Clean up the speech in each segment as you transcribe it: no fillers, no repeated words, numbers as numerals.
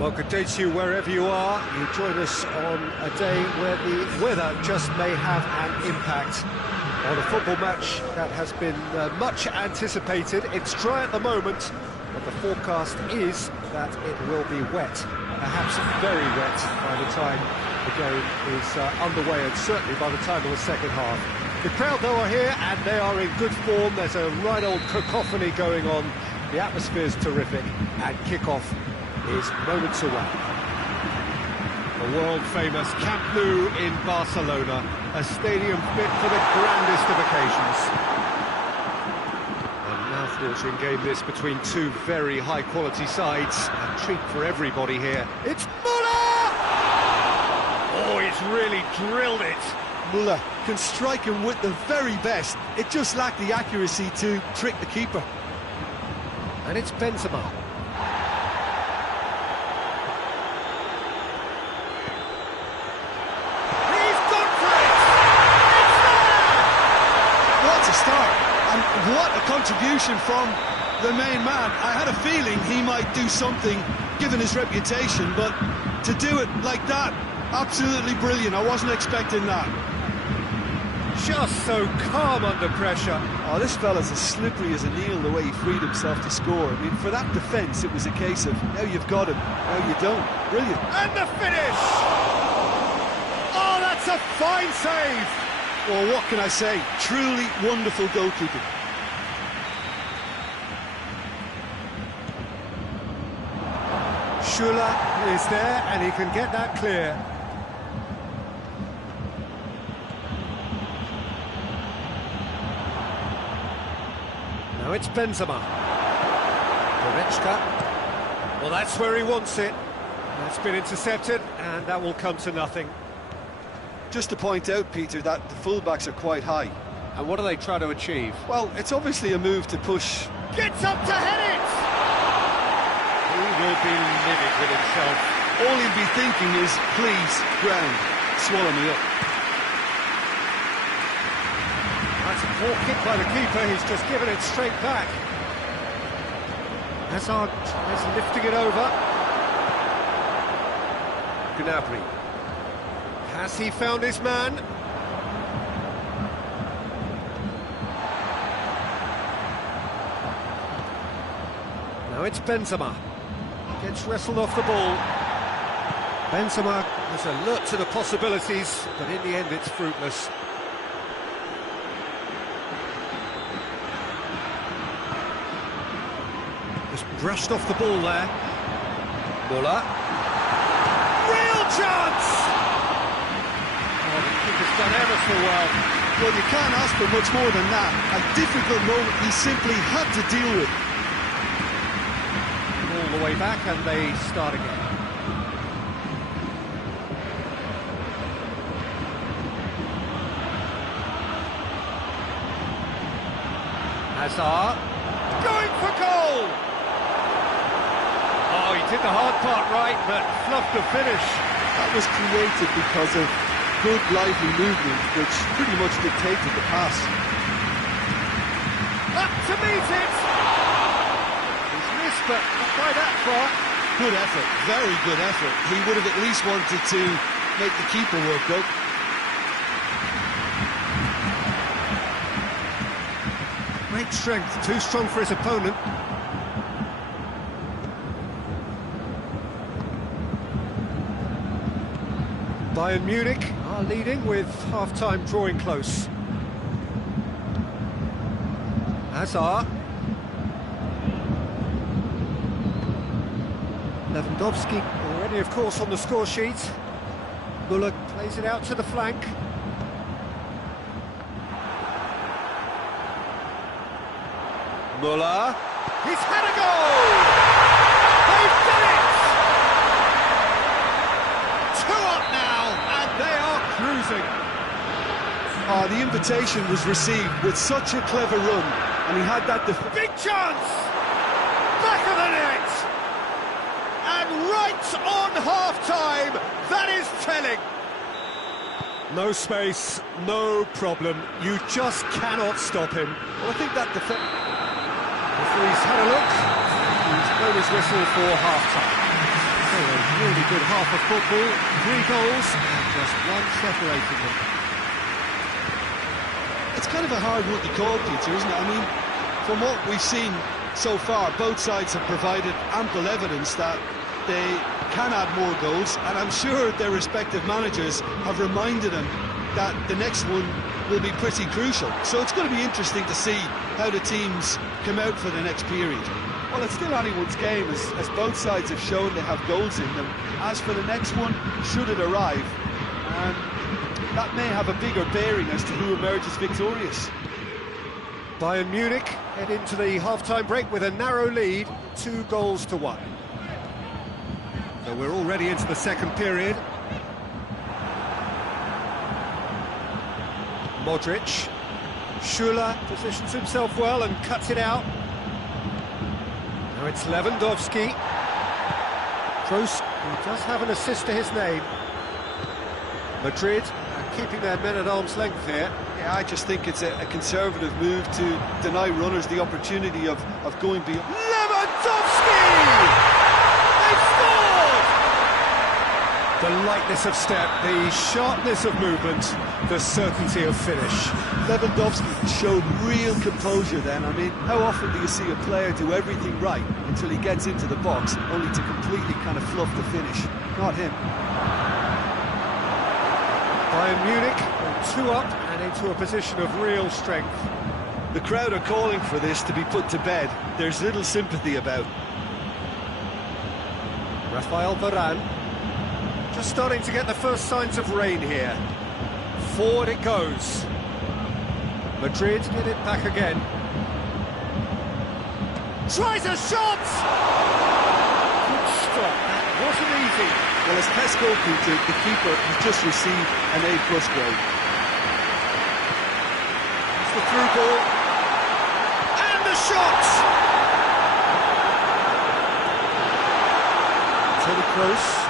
Well, good day to you wherever you are. You join us on a day where the weather just may have an impact on a football match that has been much anticipated. It's dry at the moment, but the forecast is that it will be wet, perhaps very wet by the time the game is underway, and certainly by the time of the second half. The crowd, though, are here, and they are in good form. There's a right old cacophony going on. The atmosphere's terrific, and kick-off is moments away. The world-famous Camp Nou in Barcelona, a stadium fit for the grandest of occasions. A mouth-watering game this between two very high-quality sides. A treat for everybody here. It's Muller! Oh, he's really drilled it. Muller can strike him with the very best. It just lacked the accuracy to trick the keeper. And it's Benzema. What a contribution from the main man. I had a feeling he might do something, given his reputation, but to do it like that, absolutely brilliant. I wasn't expecting that. Just so calm under pressure. Oh, this fella's as slippery as an eel, the way he freed himself to score. I mean, for that defence, it was a case of, now you've got him, now you don't. Brilliant. And the finish! Oh, that's a fine save! Well, what can I say? Truly wonderful goalkeeping. Schuller is there, and he can get that clear. Now it's Benzema. Goretzka. Well, that's where he wants it. That's been intercepted, and that will come to nothing. Just to point out, Peter, that the fullbacks are quite high. And what do they try to achieve? Well, it's obviously a move to push. Gets up to head it! He will be livid with himself. All he'll be thinking is, please, ground, swallow me up. That's a poor kick by the keeper. He's just given it straight back. Hazard is lifting it over. Gnabry. Has he found his man? Now it's Benzema. Gets wrestled off the ball. Benzema is alert to the possibilities, but in the end it's fruitless. Just brushed off the ball there. Muller. Real chance! He's done ever so well. Well, you can't ask for much more than that. A difficult moment he simply had to deal with. All the way back, and they start again. Hazard going for goal. Oh, he did the hard part right, but fluffed the finish. That was created because of good, lively movement, which pretty much dictated the pass. Up to meet it! He's missed, but not by that far. Good effort, very good effort. He would have at least wanted to make the keeper work, though. Great strength, too strong for his opponent. Bayern Munich are leading with half-time drawing close. Hazard. Lewandowski already, of course, on the score sheet. Muller plays it out to the flank. Muller. He's had a goal! They've done it! 2 up now, and they are cruising. Oh, the invitation was received with such a clever run, and he had that... Big chance! Back of the net! And right on half-time, that is telling. No space, no problem. You just cannot stop him. Well, I think that Referee's had a look. He's blown his whistle for half-time. really good half of football, 3 goals and just one separating them. It's kind of a hard one to call, Peter, isn't it? I mean, from what we've seen so far, both sides have provided ample evidence that they can add more goals, and I'm sure their respective managers have reminded them that the next one will be pretty crucial. So it's going to be interesting to see how the teams come out for the next period. Well, it's still anyone's game, as both sides have shown they have goals in them. As for the next one, should it arrive, that may have a bigger bearing as to who emerges victorious. Bayern Munich head into the half-time break with a narrow lead, 2-1. So we're already into the second period. Modric. Schüller positions himself well and cuts it out. Now it's Lewandowski. Kroos, who does have an assist to his name. Madrid keeping their men at arm's length here. Yeah, I just think it's a conservative move to deny runners the opportunity of going beyond. Lewandowski! They've scored! The lightness of step, the sharpness of movement, the certainty of finish. Lewandowski showed real composure then. I mean, how often do you see a player do everything right until he gets into the box, only to completely kind of fluff the finish? Not him. Bayern Munich are 2 up and into a position of real strength. The crowd are calling for this to be put to bed. There's little sympathy about. Rafael Varane. Just starting to get the first signs of rain here. Forward it goes. Madrid get it back again. Tries a shot! Good stop, that wasn't easy. Well, as Tesco Peter, the keeper has just received an A+ grade. It's the through ball. And the shot! Toni Kroos.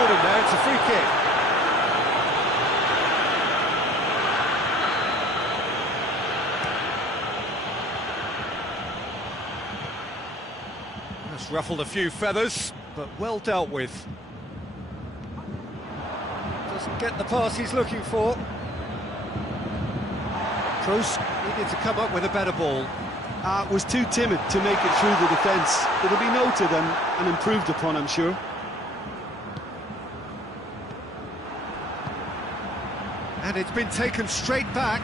There, it's a free kick. That's ruffled a few feathers, but well dealt with. Doesn't get the pass he's looking for. Kroos needed to come up with a better ball. Was too timid to make it through the defence. It'll be noted and improved upon, I'm sure. And it's been taken straight back.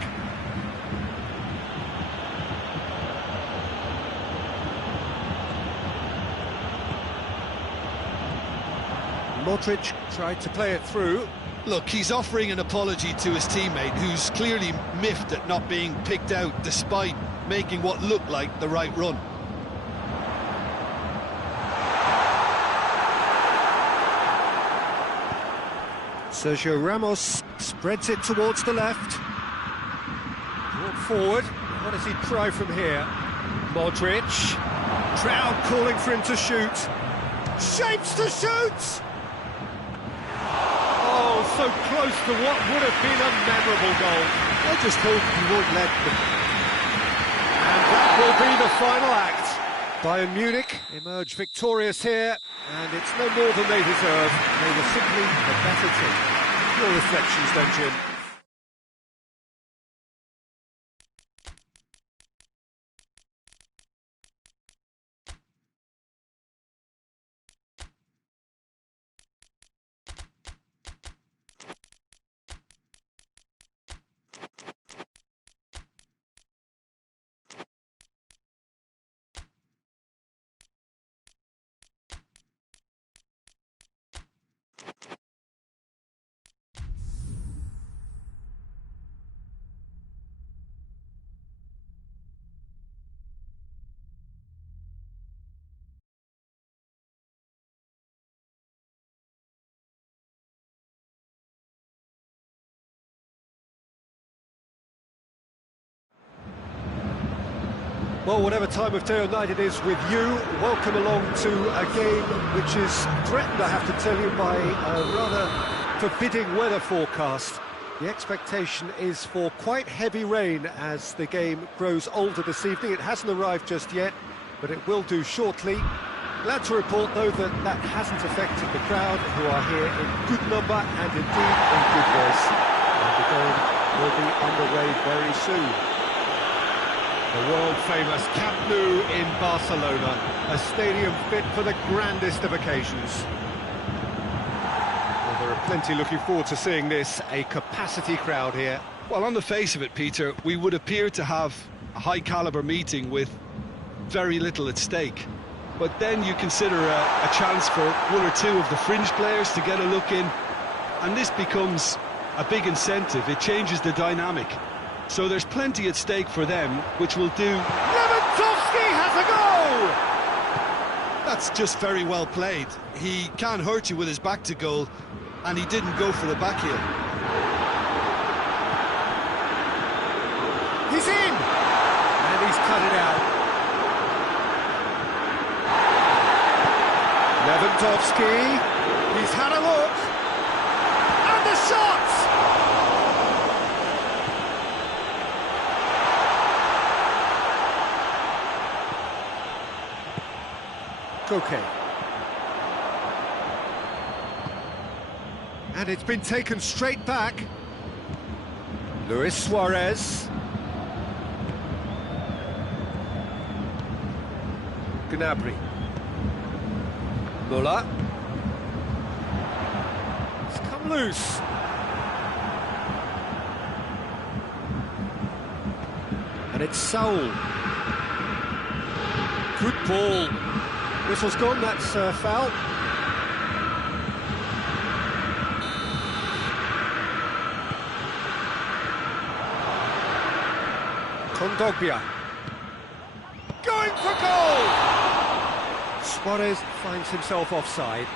Modric tried to play it through. Look, he's offering an apology to his teammate, who's clearly miffed at not being picked out despite making what looked like the right run. Sergio Ramos spreads it towards the left. Brought forward. What does he try from here? Modric. Crowd calling for him to shoot. Shapes to shoot! Oh, so close to what would have been a memorable goal. I just hope he won't let them. And that will be the final act. Bayern Munich emerge victorious here, and it's no more than they deserve. They were simply the better team. Your reflections then, Jim? Well, whatever time of day or night it is with you, welcome along to a game which is threatened, I have to tell you, by a rather forbidding weather forecast. The expectation is for quite heavy rain as the game grows older this evening. It hasn't arrived just yet, but it will do shortly. Glad to report, though, that that hasn't affected the crowd, who are here in good number and indeed in good voice. And the game will be underway very soon. The world-famous Camp Nou in Barcelona, a stadium fit for the grandest of occasions. Well, there are plenty looking forward to seeing this, a capacity crowd here. Well, on the face of it, Peter, we would appear to have a high-caliber meeting with very little at stake. But then you consider a chance for one or two of the fringe players to get a look in, and this becomes a big incentive. It changes the dynamic. So there's plenty at stake for them, which will do... Lewandowski has a goal! That's just very well played. He can't hurt you with his back to goal, and he didn't go for the back heel. He's in! And he's cut it out. Lewandowski, he's had a look, and the shot! Koke. And it's been taken straight back. Luis Suarez. Gnabry. Muller. It's come loose. And it's Saul. Good ball. Whistle's gone, that's foul. Kondogbia. Going for goal! Suarez finds himself offside.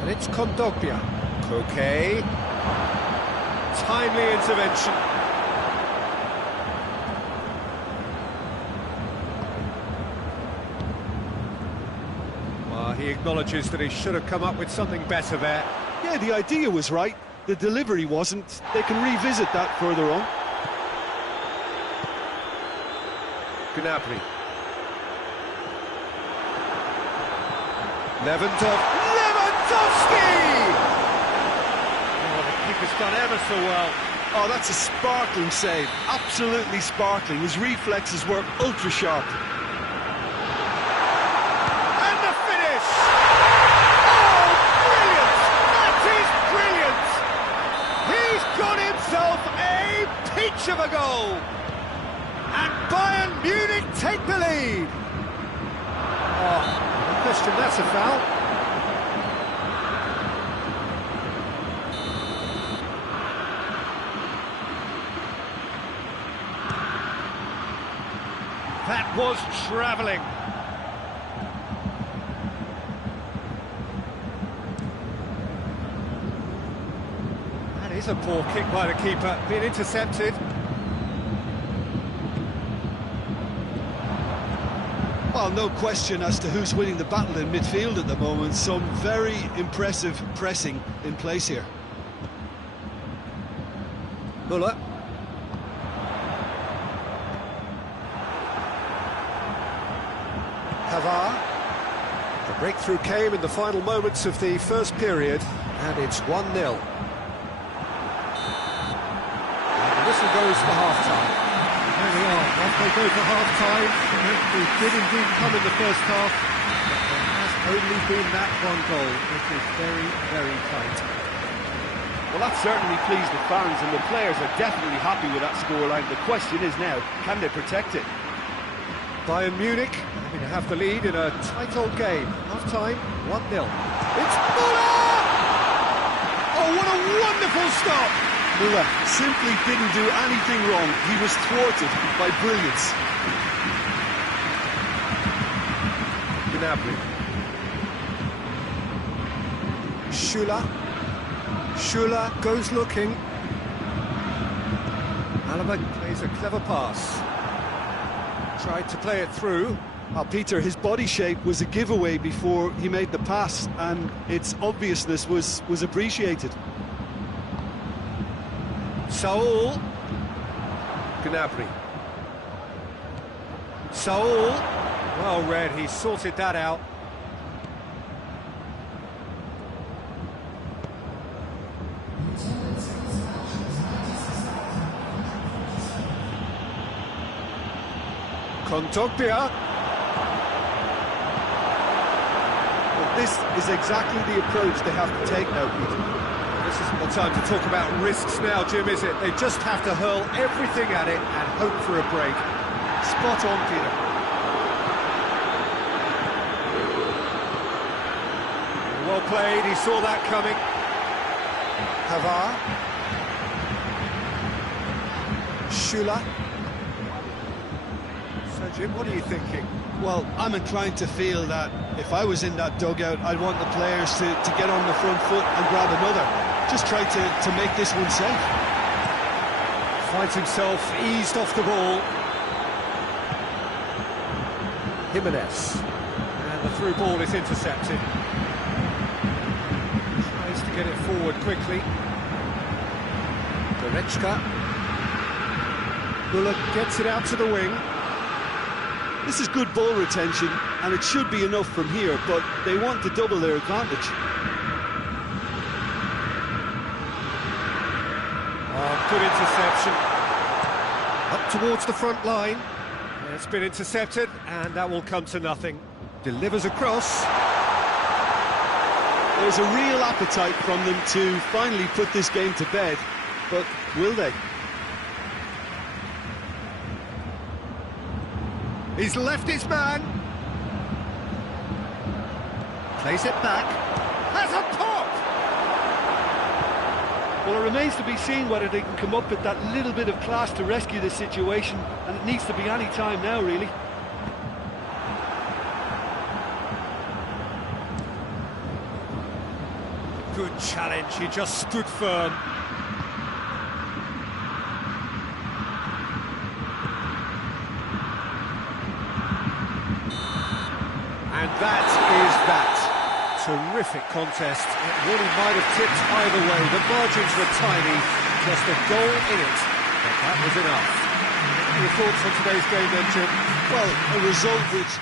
And it's Kondogbia. Koke. Timely intervention. Well, he acknowledges that he should have come up with something better there. Yeah, the idea was right. The delivery wasn't. They can revisit that further on. Gnabry. Lewandowski! Keeper's done ever so well. Oh, that's a sparkling save. Absolutely sparkling. His reflexes were ultra sharp. And the finish! Oh, brilliant! That is brilliant! He's got himself a peach of a goal! And Bayern Munich take the lead! Oh, no question, that's a foul. That was travelling. That is a poor kick by the keeper, being intercepted. Well, no question as to who's winning the battle in midfield at the moment. Some very impressive pressing in place here. Muller. Pavard. The breakthrough came in the final moments of the first period, and it's 1-0. And the whistle goes for half-time. There we are, off they go for half-time. It did indeed come in the first half, but there has only been that one goal, which is very, very tight. Well, that certainly pleased the fans, and the players are definitely happy with that scoreline. The question is now, can they protect it? Bayern Munich having to have the lead in a tight old game. Half-time, 1-0. It's Muller! Oh, what a wonderful stop! Muller simply didn't do anything wrong. He was thwarted by brilliance. Gnabry. Schüller goes looking. Alaba plays a clever pass. Tried to play it through. Peter, his body shape was a giveaway before he made the pass, and its obviousness was appreciated. Saul. Gnabry. Saul. Well read, he sorted that out. Kondogbia. Well, this is exactly the approach they have to take now, Peter. This isn't the time to talk about risks now, Jim, is it? They just have to hurl everything at it and hope for a break. Spot on, Peter. Well played, he saw that coming. Pavard. Schüller. So, Jim, what are you thinking? Well, I'm inclined to feel that if I was in that dugout, I'd want the players to get on the front foot and grab another. Just try to make this one safe. Finds himself eased off the ball. Jimenez. And the through ball is intercepted. Tries to get it forward quickly. Goretzka. Müller gets it out to the wing. This is good ball retention, and it should be enough from here, but they want to double their advantage. Oh, good interception. Up towards the front line. It's been intercepted, and that will come to nothing. Delivers across. There's a real appetite from them to finally put this game to bed, but will they? He's left his man. Plays it back. Has a pop! Well, it remains to be seen whether they can come up with that little bit of class to rescue this situation, and it needs to be any time now, really. Good challenge, he just stood firm. And that is that. Terrific contest. It really might have tipped either way. The margins were tiny, just a goal in it, but that was enough. Your thoughts on today's game then, Jim? Well, a result which...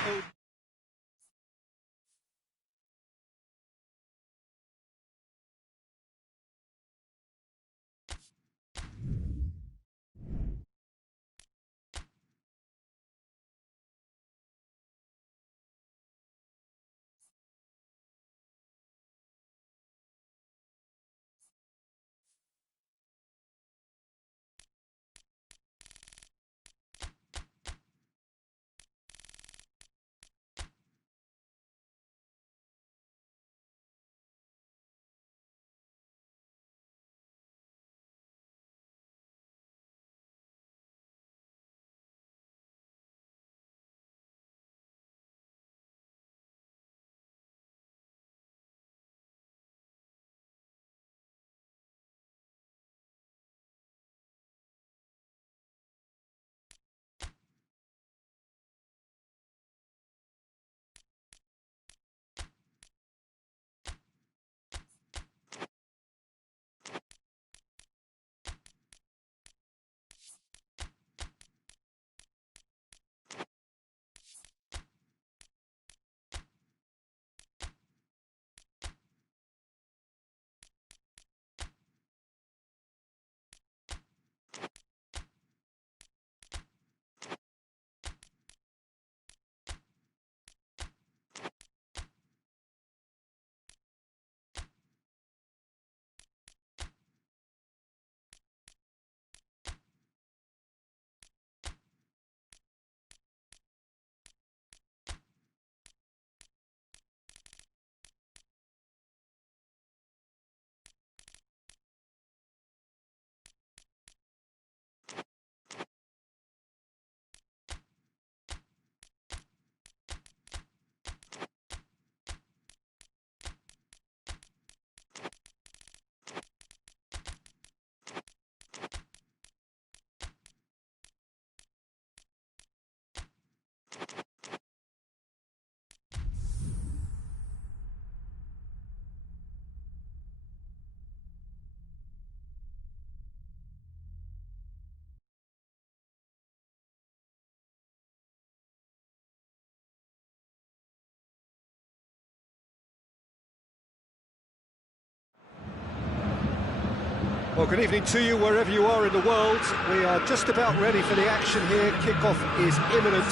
Well, good evening to you wherever you are in the world. We are just about ready for the action here. Kickoff is imminent.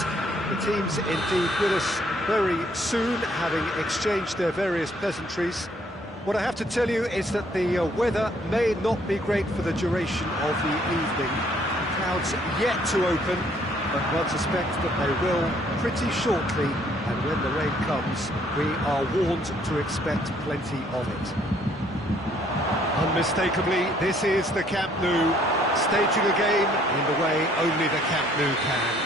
The team's indeed with us very soon, having exchanged their various pleasantries. What I have to tell you is that the weather may not be great for the duration of the evening. Clouds yet to open, but one suspects that they will pretty shortly, and when the rain comes, we are warned to expect plenty of it. Unmistakably, this is the Camp Nou, staging a game in the way only the Camp Nou can.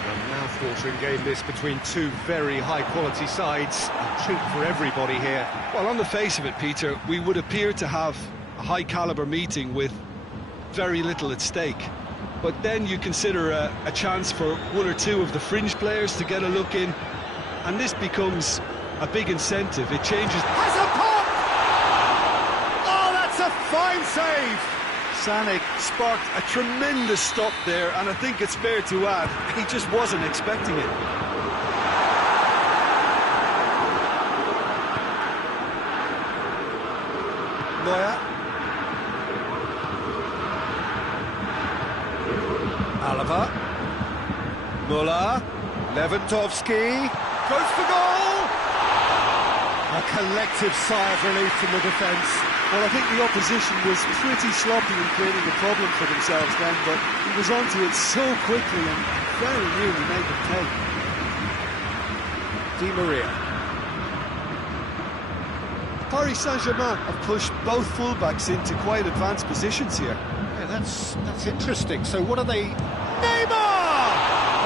A mouth-watering game this between two very high-quality sides. A treat for everybody here. Well, on the face of it, Peter, we would appear to have a high-caliber meeting with very little at stake. But then you consider a chance for one or two of the fringe players to get a look in, and this becomes a big incentive. It changes... Has a pop! Oh, that's a fine save! Sané sparked a tremendous stop there, and I think it's fair to add, he just wasn't expecting it. Neuer. Alaba. Müller. Lewandowski. Goes for goal! A collective sigh of relief from the defence. Well, I think the opposition was pretty sloppy in creating a problem for themselves then, but he was onto it so quickly and very nearly made them pay. Di Maria. Paris Saint-Germain have pushed both fullbacks into quite advanced positions here. Yeah, that's interesting. So what are they... Neymar!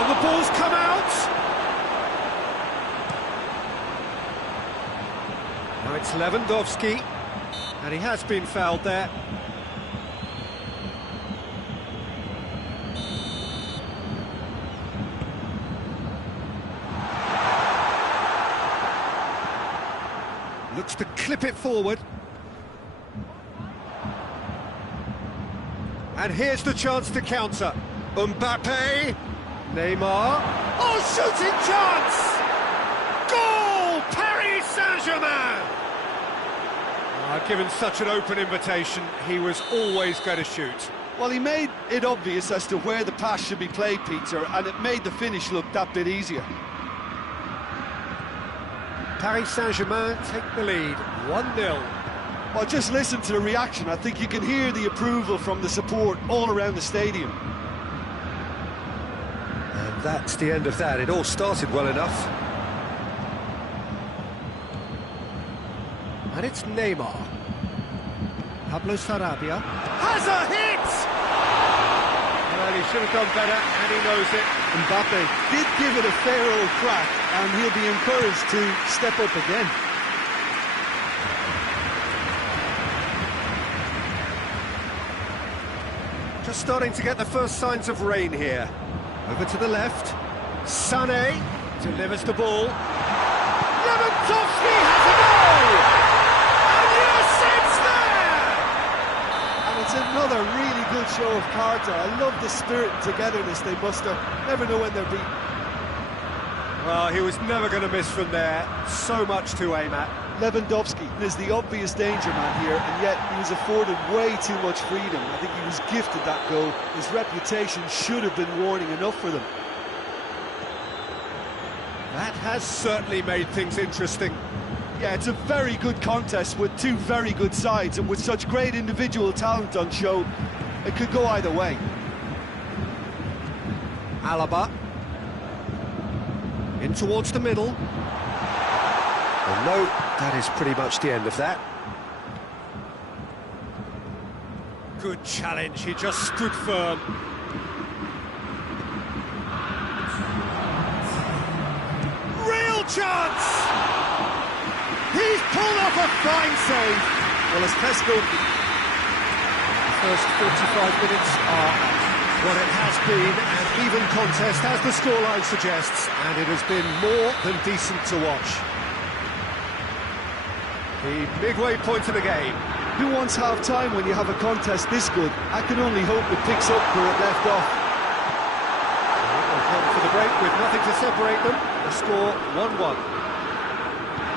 And the ball's come out! Now it's Lewandowski. And he has been fouled there. Looks to clip it forward. And here's the chance to counter. Mbappe. Neymar. Oh, shooting chance! Goal! Paris Saint-Germain! Given such an open invitation, he was always going to shoot. Well, he made it obvious as to where the pass should be played, Peter, and it made the finish look that bit easier. Paris Saint-Germain take the lead, 1-0. Well, just listen to the reaction. I think you can hear the approval from the support all around the stadium. And that's the end of that. It all started well enough. And it's Neymar. Pablo Sarabia has a hit! Well, he should have done better, and he knows it. Mbappe did give it a fair old crack, and he'll be encouraged to step up again. Just starting to get the first signs of rain here. Over to the left. Sané delivers the ball. Lewandowski has a goal! It's another really good show of character. I love the spirit and togetherness they muster. Never know when they're beaten. Well, he was never going to miss from there. So much to aim at. Lewandowski is the obvious danger man here, and yet he was afforded way too much freedom. I think he was gifted that goal. His reputation should have been warning enough for them. That has certainly made things interesting. Yeah, it's a very good contest with two very good sides, and with such great individual talent on show, it could go either way. Alaba. In towards the middle. Oh no, that is pretty much the end of that. Good challenge, he just stood firm. Real chance! He's pulled off a fine save. Well, as Tesco, the first 45 minutes are what it has been, an even contest, as the scoreline suggests, and it has been more than decent to watch. The midway point of the game. Who wants half-time when you have a contest this good? I can only hope it picks up where it left off. They'll come for the break with nothing to separate them. The score 1-1.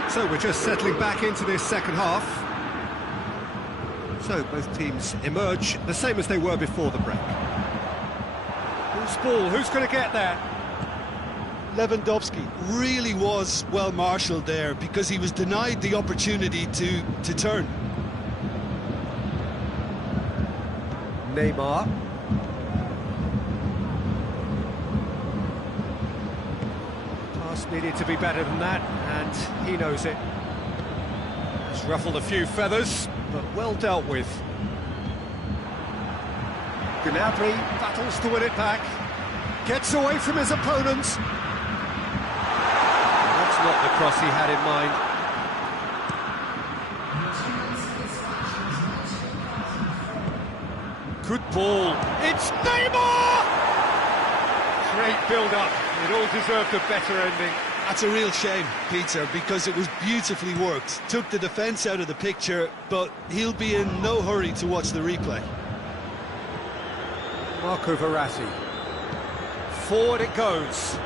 So we're just settling back into this second half. So both teams emerge the same as they were before the break. Who's ball? Who's going to get there? Lewandowski really was well marshalled there because he was denied the opportunity to turn. Neymar. Pass needed to be better than that, and he knows it. Has ruffled a few feathers, but well dealt with. Gnabry battles to win it back. Gets away from his opponents. That's not the cross he had in mind. Good ball. It's Neymar! Great build-up. It all deserved a better ending. That's a real shame, Peter, because it was beautifully worked. Took the defence out of the picture, but he'll be in no hurry to watch the replay. Marco Verratti. Forward it goes.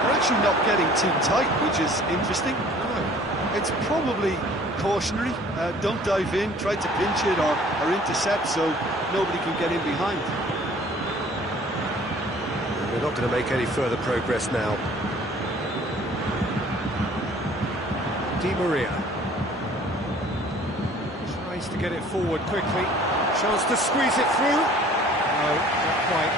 They're actually not getting too tight, which is interesting. No. It's probably cautionary. Don't dive in, try to pinch it or intercept so nobody can get in behind. They're not going to make any further progress now. Di Maria. Tries to get it forward quickly. Chance to squeeze it through. No, not quite.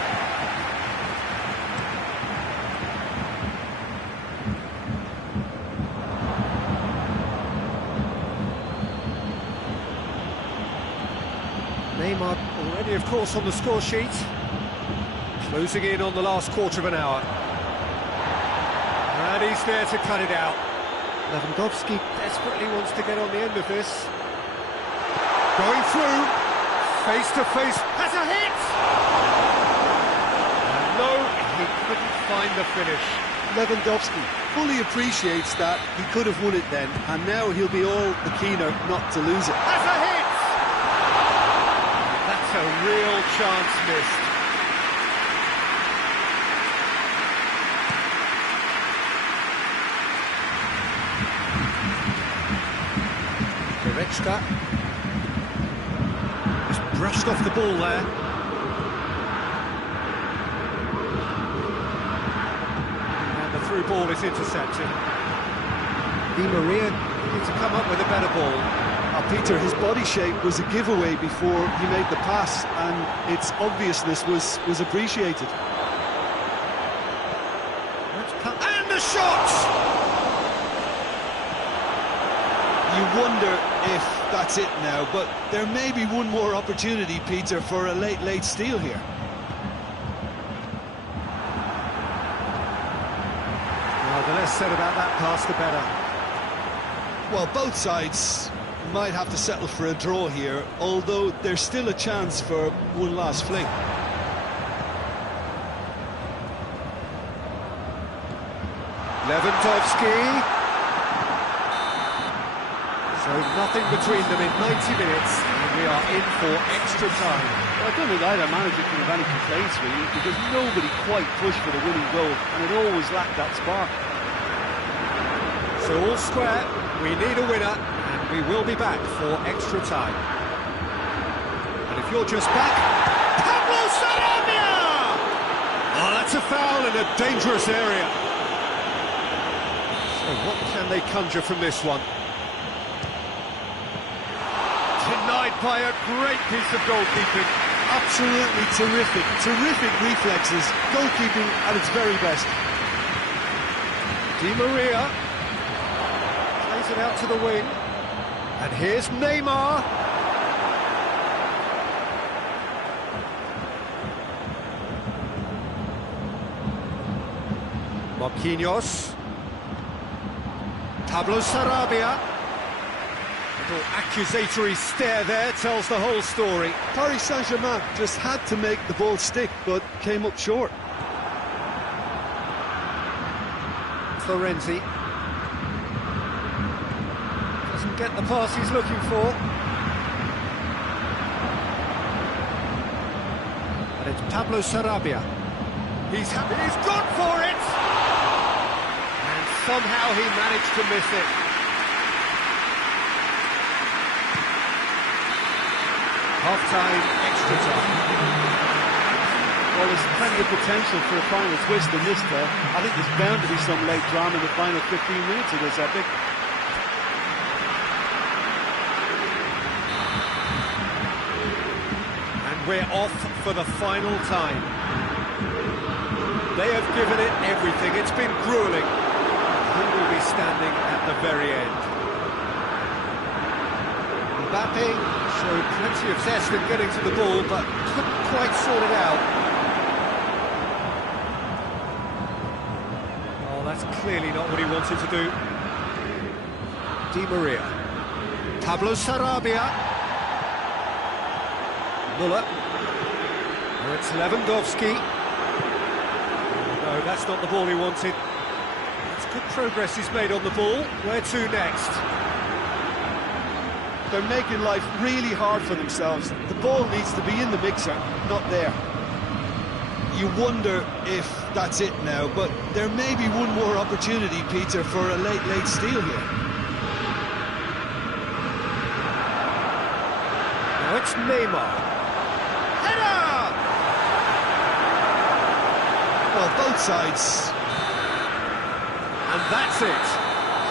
Neymar already, of course, on the score sheet. Closing in on the last quarter of an hour. And he's there to cut it out. Lewandowski desperately wants to get on the end of this. Going through. Face to face. Has a hit! And no, he couldn't find the finish. Lewandowski fully appreciates that he could have won it then, and now he'll be all the keener not to lose it. Has a hit! That's a real chance missed. Goretzka. Just brushed off the ball there. And the through ball is intercepted. Di Maria needs to come up with a better ball. Peter, his body shape was a giveaway before he made the pass, and its obviousness was appreciated. And the shot! You wonder if that's it now, but there may be one more opportunity, Peter, for a late steal here. Well, the less said about that pass, the better. Well, both sides might have to settle for a draw here, although there's still a chance for one last fling. Lewandowski. So nothing between them in 90 minutes, and we are in for extra time. Well, I don't think either manager can have any complaints, really, because nobody quite pushed for the winning goal, and it always lacked that spark. So all square, we need a winner, and we will be back for extra time. And if you're just back, Pablo Sarabia! Oh, that's a foul in a dangerous area. So what can they conjure from this one? Denied by a great piece of goalkeeping. Absolutely terrific reflexes, goalkeeping at its very best. Di Maria plays it out to the wing, and here's Neymar. Marquinhos. Pablo Sarabia. Little accusatory stare there tells the whole story. Paris Saint-Germain just had to make the ball stick, but came up short. Florenzi doesn't get the pass he's looking for. And it's Pablo Sarabia. He's gone for it! And somehow he managed to miss it. Half-time, extra time. Well, there's plenty of potential for a final twist in this there. I think there's bound to be some late drama in the final 15 minutes of this epic. And we're off for the final time. They have given it everything. It's been gruelling. Who will be standing at the very end? Mbappe showed plenty of zest in getting to the ball, but couldn't quite sort it out. Oh, that's clearly not what he wanted to do. Di Maria. Pablo Sarabia. Muller. Oh, it's Lewandowski. No, that's not the ball he wanted. That's good progress he's made on the ball. Where to next? They're making life really hard for themselves. The ball needs to be in the mixer, not there. You wonder if that's it now, but there may be one more opportunity, Peter, for a late steal here. Now it's Neymar. Header! Well, both sides. And that's it.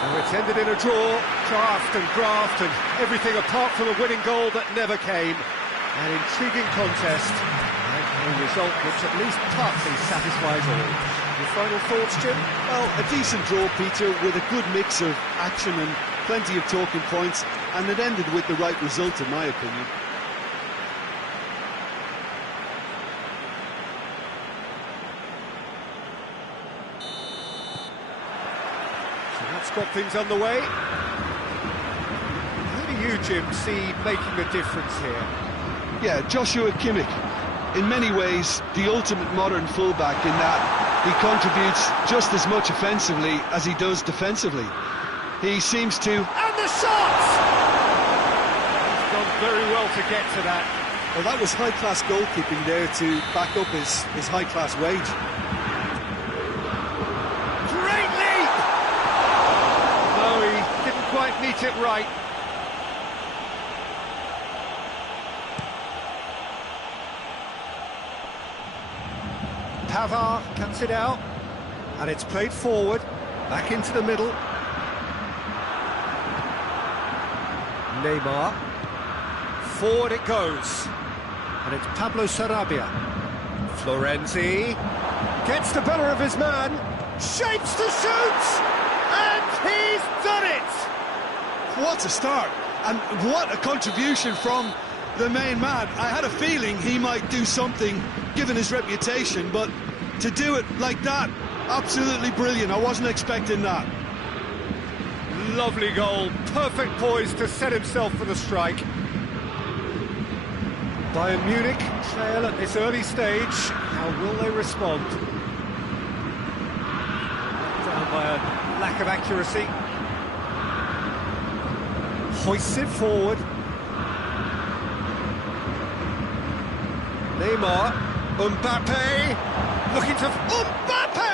So it's ended in a draw, craft and graft and everything apart from a winning goal that never came. An intriguing contest and a result which at least partly satisfies all. Your final thoughts, Jim? Well, a decent draw, Peter, with a good mix of action and plenty of talking points, and it ended with the right result, in my opinion. That's got things underway. Who do you, Jim, see making a difference here? Yeah, Joshua Kimmich. In many ways, the ultimate modern fullback in that he contributes just as much offensively as he does defensively. He seems to... And the shot! He's done very well to get to that. Well, that was high-class goalkeeping there to back up his high-class wage. Quite meet it right. Pavard cuts it out, and it's played forward, back into the middle. Neymar. Forward it goes, and it's Pablo Sarabia. Florenzi gets the better of his man, shapes to shoot, and he's done it! What a start, and what a contribution from the main man. I had a feeling he might do something, given his reputation, but to do it like that, absolutely brilliant. I wasn't expecting that. Lovely goal, perfect poise to set himself for the strike. Bayern Munich trail at this early stage. How will they respond? Down by a lack of accuracy. Hoists it forward. Neymar, Mbappe, looking to... Mbappe!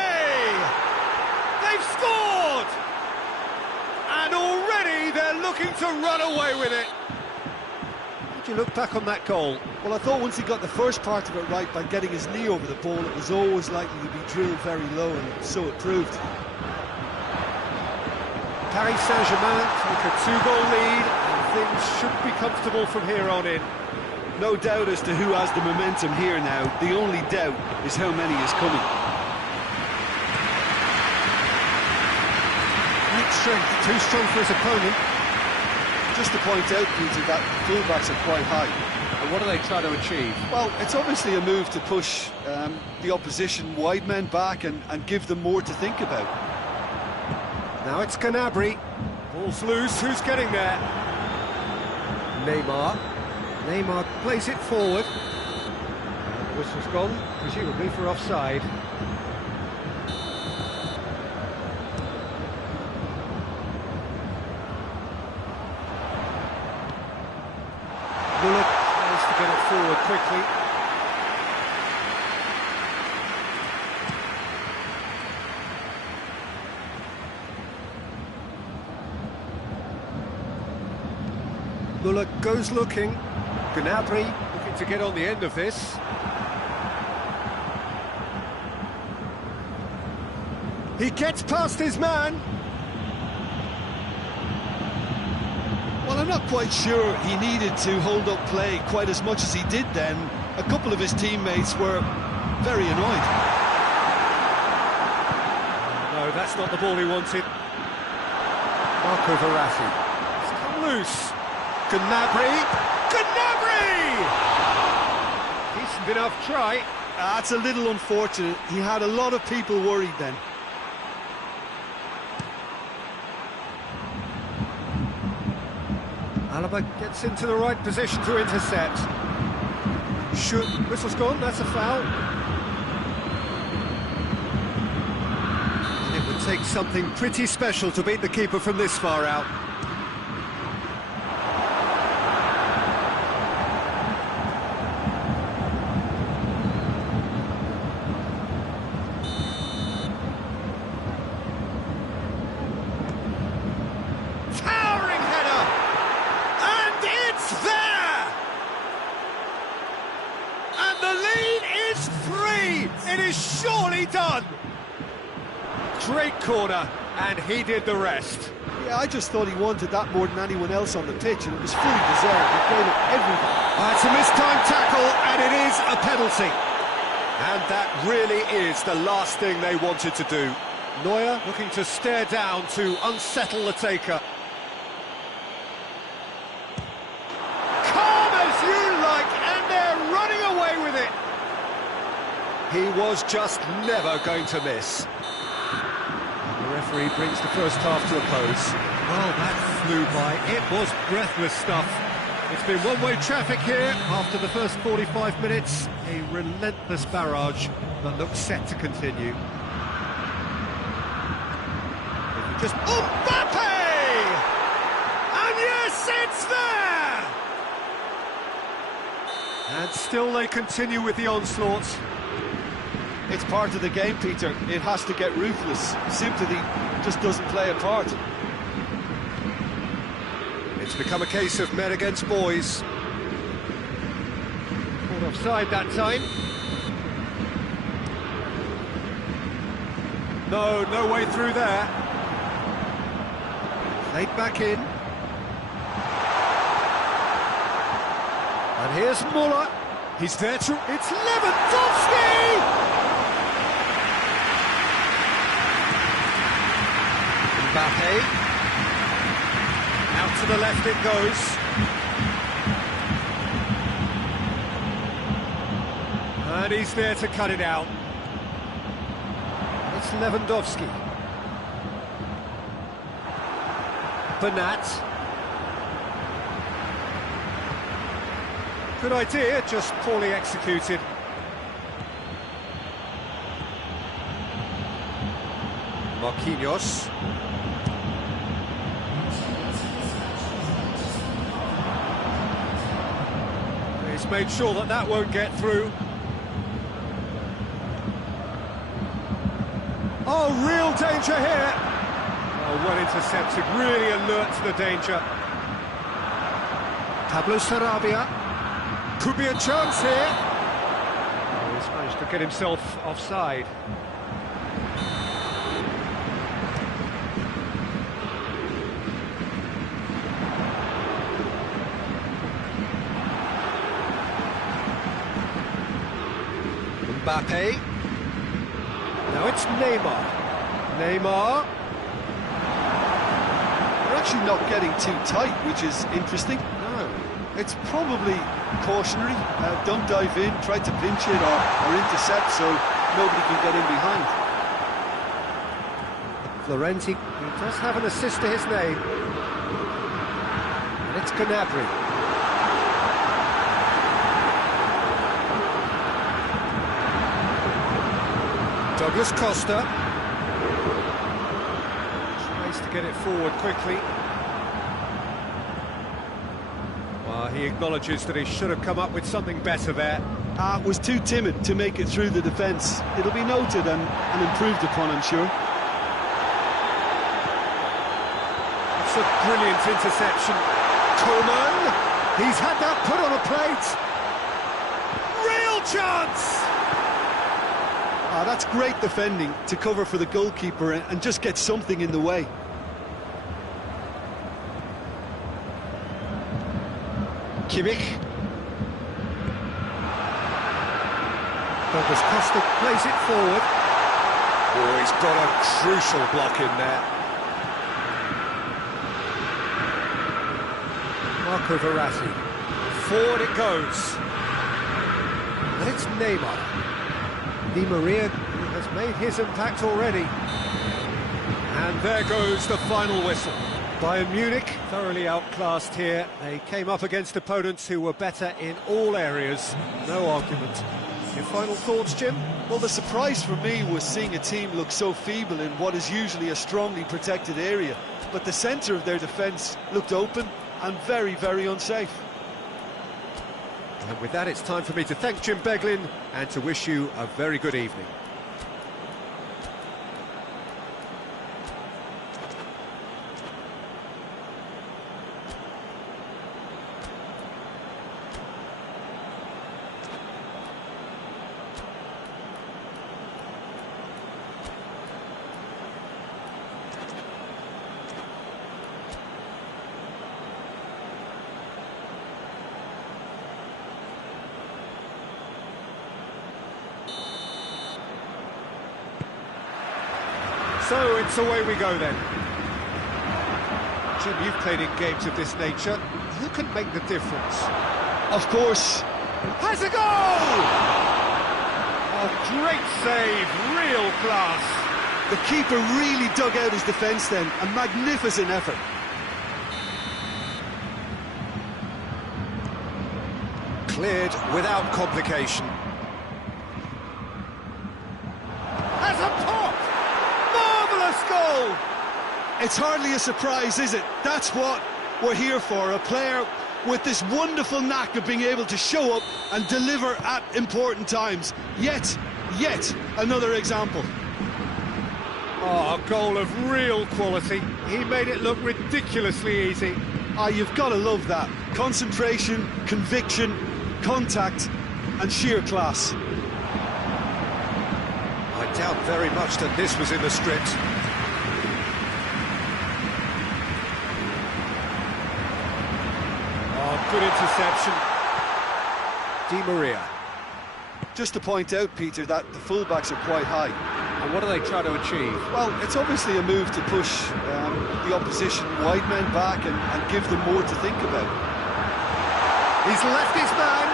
They've scored! And already they're looking to run away with it. How do you look back on that goal? Well, I thought once he got the first part of it right by getting his knee over the ball, it was always likely to be drilled very low, and so it proved. Paris Saint-Germain take a 2-goal lead, and things should be comfortable from here on in. No doubt as to who has the momentum here now. The only doubt is how many is coming. Great strength, too strong for his opponent. Just to point out, Peter, that the fullbacks are quite high. And what do they try to achieve? Well, it's obviously a move to push the opposition wide men back and give them more to think about. Now it's Gnabry. Ball's loose, who's getting there? Neymar. Neymar plays it forward. Whistle's gone, presumably for offside. Muller tries to get it forward quickly. Muller goes looking, Gnabry looking to get on the end of this. He gets past his man. Well, I'm not quite sure he needed to hold up play quite as much as he did then. A couple of his teammates were very annoyed. No, that's not the ball he wanted. Marco Verratti. It's come loose. Gnabry. Gnabry! Decent enough try. That's a little unfortunate. He had a lot of people worried then. Alaba gets into the right position to intercept. Whistle's gone, that's a foul. And it would take something pretty special to beat the keeper from this far out. It is surely done! Great corner, and he did the rest. Yeah, I just thought he wanted that more than anyone else on the pitch, and it was fully deserved. He gave it everything. It's a mistimed tackle, and it is a penalty. And that really is the last thing they wanted to do. Neuer looking to stare down to unsettle the taker. Calm as you like, and they're running away with it. He was just never going to miss. The referee brings the first half to a close. Well, that flew by. It was breathless stuff. It's been one-way traffic here after the first 45 minutes. A relentless barrage that looks set to continue. Just Mbappe! And yes, it's there! And still they continue with the onslaught. It's part of the game, Peter. It has to get ruthless. Sympathy just doesn't play a part. It's become a case of men against boys. Caught offside that time. No way through there. Played back in. And here's Muller. He's there to... It's Lewandowski! Mbappe. Out to the left it goes. And he's there to cut it out. It's Lewandowski. Bernat. Good idea, just poorly executed. Marquinhos. He's made sure that that won't get through. Oh, real danger here. Oh, well intercepted, really alert to the danger. Pablo Sarabia. Could be a chance here. Oh, he's managed to get himself offside. Mbappe. Now it's Neymar. Neymar. They're actually not getting too tight, which is interesting. No. It's probably cautionary. Don't dive in, try to pinch it or intercept so nobody can get in behind. Florenti, who does have an assist to his name. And it's Gnabry. Douglas Costa tries to get it forward quickly. Well, he acknowledges that he should have come up with something better there. Was too timid to make it through the defence. It'll be noted and improved upon, I'm sure. It's a brilliant interception. Coman, he's had that put on a play shoot! Real chance! Ah, that's great defending to cover for the goalkeeper and just get something in the way. Kimmich. Douglas Costa plays it forward. Oh, he's got a crucial block in there. Marco Verratti. Forward it goes. And it's Neymar. Di Maria, who has made his impact already. And there goes the final whistle. Bayern Munich, thoroughly outclassed here. They came up against opponents who were better in all areas. No argument. Your final thoughts, Jim? Well, the surprise for me was seeing a team look so feeble in what is usually a strongly protected area. But the centre of their defence looked open and very, very unsafe. And with that, it's time for me to thank Jim Beglin and to wish you a very good evening. So it's away we go then. Jim, you've played in games of this nature. Who can make the difference? Of course. Has a goal! A great save, real class. The keeper really dug out his defence then. A magnificent effort. Cleared without complication. Has a pop! Marvellous goal! It's hardly a surprise, is it? That's what we're here for, a player with this wonderful knack of being able to show up and deliver at important times. Yet another example. Oh, a goal of real quality. He made it look ridiculously easy. Ah, you've got to love that. Concentration, conviction, contact and sheer class. I doubt very much that this was in the script. Oh, good interception. Di Maria. Just to point out, Peter, that the fullbacks are quite high. And what are they trying to achieve? Well, it's obviously a move to push the opposition wide men back and give them more to think about. He's left his man.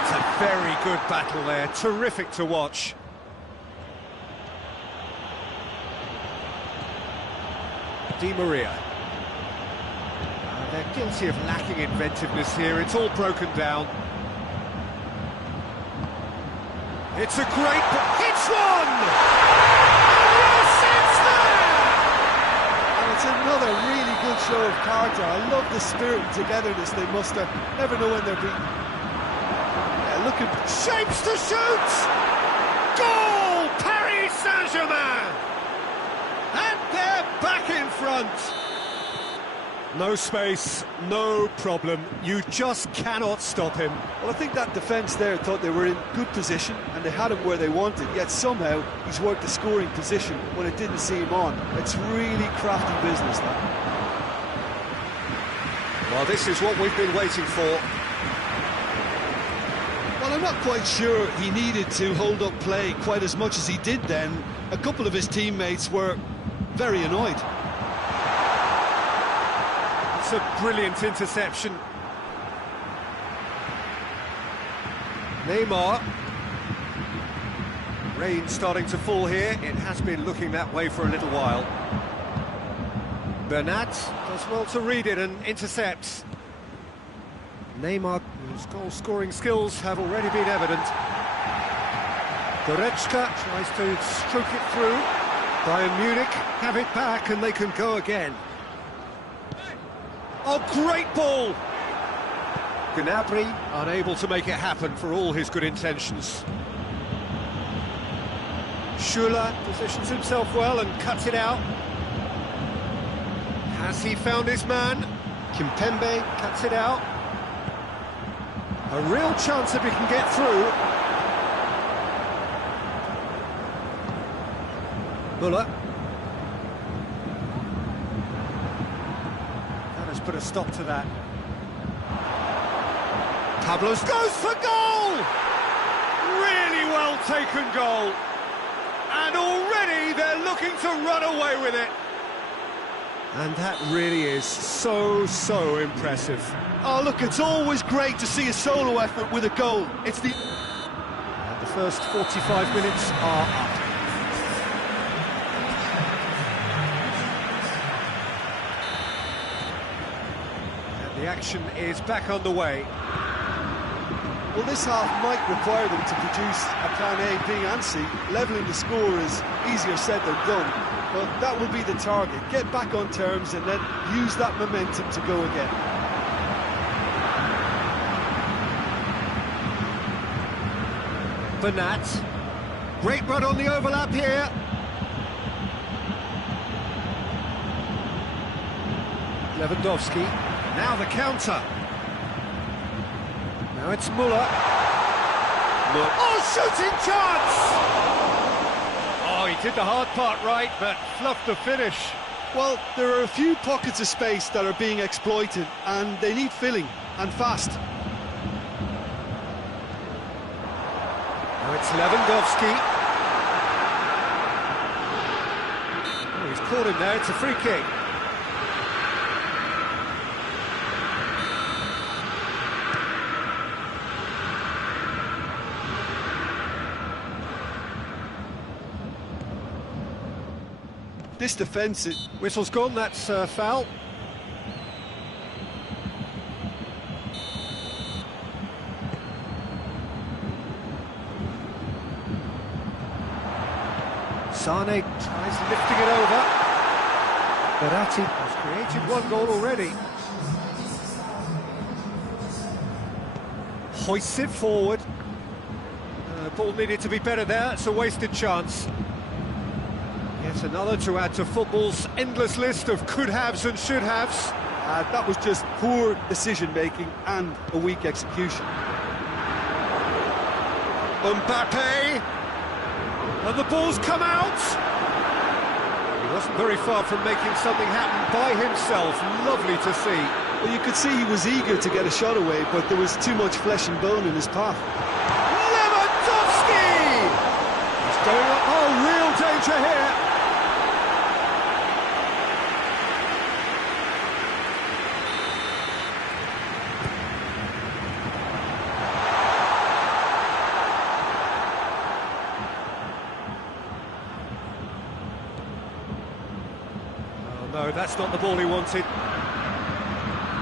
It's a very good battle there. Terrific to watch. Di Maria. They're guilty of lacking inventiveness here. It's all broken down. It's a great... It's one! Yes, it's there! And it's another really good show of character. I love the spirit and togetherness they muster. Never know when they're beaten. Yeah, looking... Shapes to shoot! Goal! Paris Saint-Germain! And they're back in front! No space, no problem. You just cannot stop him. Well, I think that defence there thought they were in good position and they had him where they wanted, yet somehow he's worked the scoring position when it didn't see him on. It's really crafty business, that. Well, this is what we've been waiting for. Well, I'm not quite sure he needed to hold up play quite as much as he did then. A couple of his teammates were very annoyed. It's a brilliant interception. Neymar. Rain starting to fall here. It has been looking that way for a little while. Bernat does well to read it and intercepts. Neymar, whose goal-scoring skills have already been evident. Goretzka tries to stroke it through. Bayern Munich have it back and they can go again. Oh, great ball! Gnabry unable to make it happen for all his good intentions. Schuller positions himself well and cuts it out. Has he found his man? Kimpembe cuts it out. A real chance if he can get through. Muller. That has put a stop to that. Pablos goes for goal! Really well taken goal. And already they're looking to run away with it. And that really is so impressive. Oh, look, it's always great to see a solo effort with a goal. It's the... And the first 45 minutes are up. And the action is back underway. Well, this half might require them to produce a plan A, B and C. Levelling the score is easier said than done, but that will be the target. Get back on terms and then use that momentum to go again. Bernat. Great run on the overlap here. Lewandowski. Now the counter. Now it's Muller. Oh, shooting chance! Oh, he did the hard part right, but fluffed the finish. Well, there are a few pockets of space that are being exploited, and they need filling, and fast. Now it's Lewandowski. Oh, he's caught him there, it's a free kick. This defence... Whistle's gone, that's foul. Sane tries lifting it over. Verratti has created one goal already. Hoists it forward. Ball needed to be better there, it's a wasted chance. Yet another to add to football's endless list of could-haves and should-haves. That was just poor decision-making and a weak execution. Mbappe! And the ball's come out! He wasn't very far from making something happen by himself. Lovely to see. Well, you could see he was eager to get a shot away, but there was too much flesh and bone in his path. Lewandowski! He's going up. Oh, real danger here. No, that's not the ball he wanted.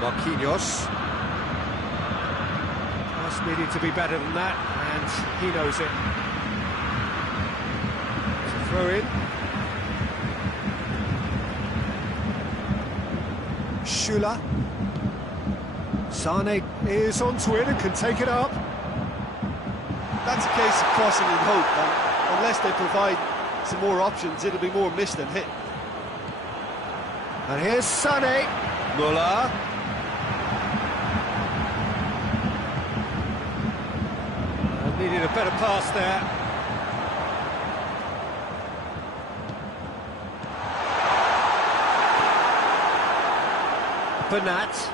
Marquinhos. Pass needed to be better than that, and he knows it. It's a throw in. Schüller. Sane is onto it and can take it up. That's a case of crossing in hope, and unless they provide some more options, it'll be more missed than hit. And here's Sane. Muller. Needed a better pass there. Bernat.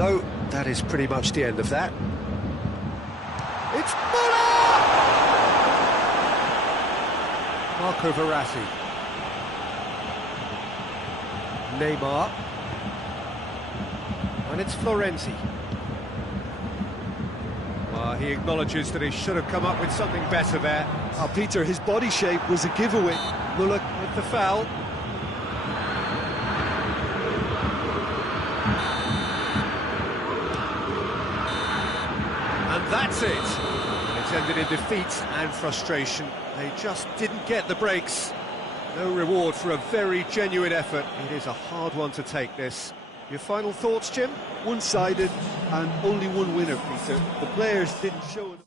No, that is pretty much the end of that. It's Muller! Marco Verratti. Neymar. And it's Florenzi. He acknowledges that he should have come up with something better there. Oh, Peter, his body shape was a giveaway. Muller with the foul. And that's it. It ended in defeat and frustration. They just didn't get the breaks. No reward for a very genuine effort. It is a hard one to take, this. Your final thoughts, Jim? One-sided and only one winner, Peter. The players didn't show it.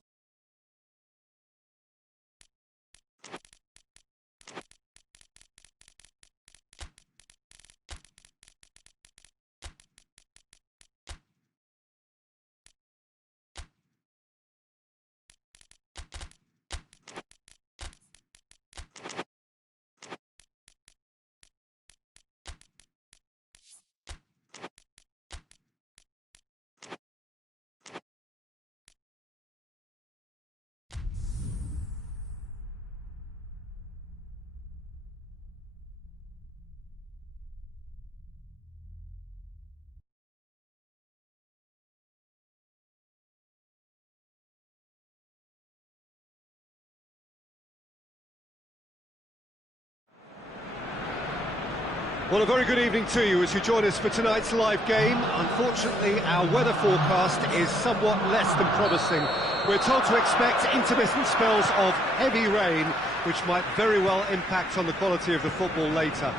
Well, a very good evening to you as you join us for tonight's live game. Unfortunately, our weather forecast is somewhat less than promising. We're told to expect intermittent spells of heavy rain, which might very well impact on the quality of the football later.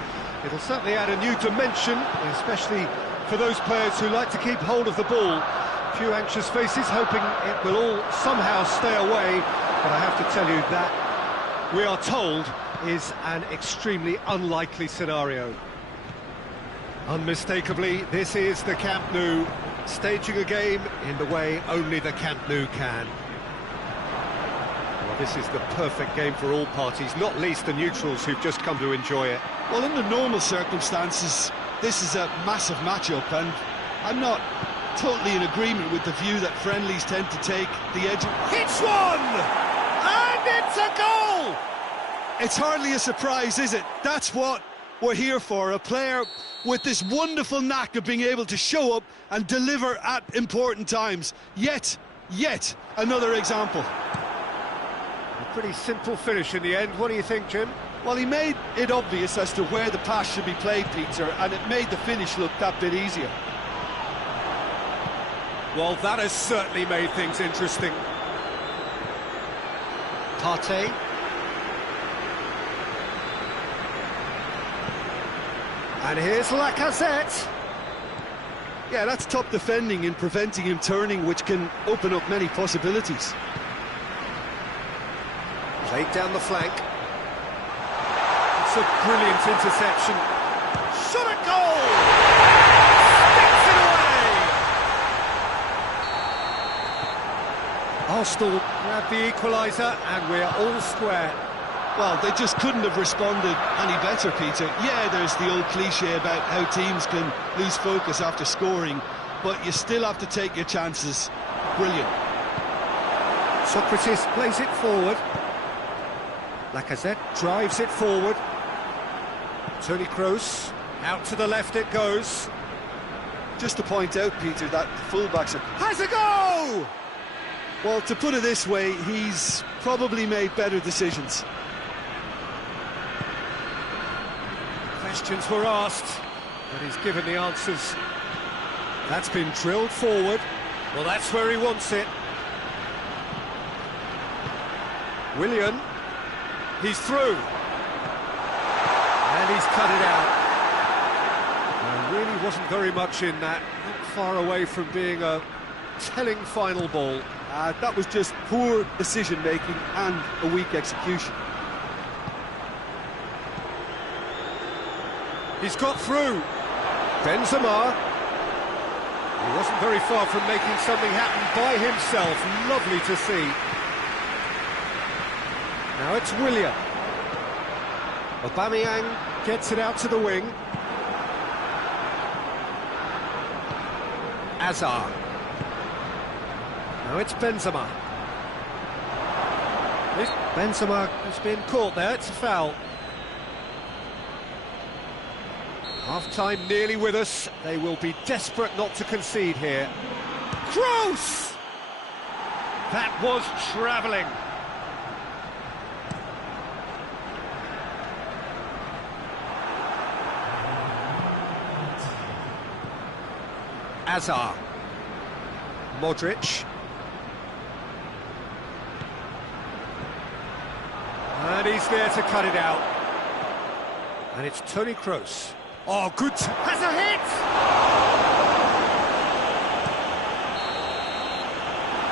It'll certainly add a new dimension, especially for those players who like to keep hold of the ball. A few anxious faces hoping it will all somehow stay away, but I have to tell you that we are told is an extremely unlikely scenario. Unmistakably, this is the Camp Nou, staging a game in the way only the Camp Nou can. Well, this is the perfect game for all parties, not least the neutrals who've just come to enjoy it. Well, in the normal circumstances, this is a massive matchup, and I'm not totally in agreement with the view that friendlies tend to take the edge. Hits one! And it's a goal! It's hardly a surprise, is it? That's what we're here for, a player with this wonderful knack of being able to show up and deliver at important times. Yet another example. A pretty simple finish in the end. What do you think, Jim? Well, he made it obvious as to where the pass should be played, Peter, and it made the finish look that bit easier. Well, that has certainly made things interesting. Partey. And here's Lacazette. Yeah, that's top defending in preventing him turning, which can open up many possibilities. Played down the flank. It's a brilliant interception. Shot at goal! Sticks it away! Arsenal grab the equaliser and we're all square. Well, they just couldn't have responded any better, Peter. Yeah, there's the old cliche about how teams can lose focus after scoring, but you still have to take your chances. Brilliant. Socrates plays it forward. Lacazette drives it forward. Toni Kroos, out to the left it goes. Just to point out, Peter, that the fullbacks are... Has a go! Well, to put it this way, he's probably made better decisions. Questions were asked, but he's given the answers. That's been drilled forward. Well, that's where he wants it. Willian, he's through. And he's cut it out. There really wasn't very much in that, not far away from being a telling final ball. That was just poor decision-making and a weak execution. He's got through. Benzema. He wasn't very far from making something happen by himself. Lovely to see. Now it's Willian. Aubameyang gets it out to the wing. Azar. Now it's Benzema. Benzema has been caught there, it's a foul. Half-time nearly with us. They will be desperate not to concede here. Kroos! That was travelling. Azar. Modric. And he's there to cut it out. And it's Toni Kroos. Oh, good. Has a hit!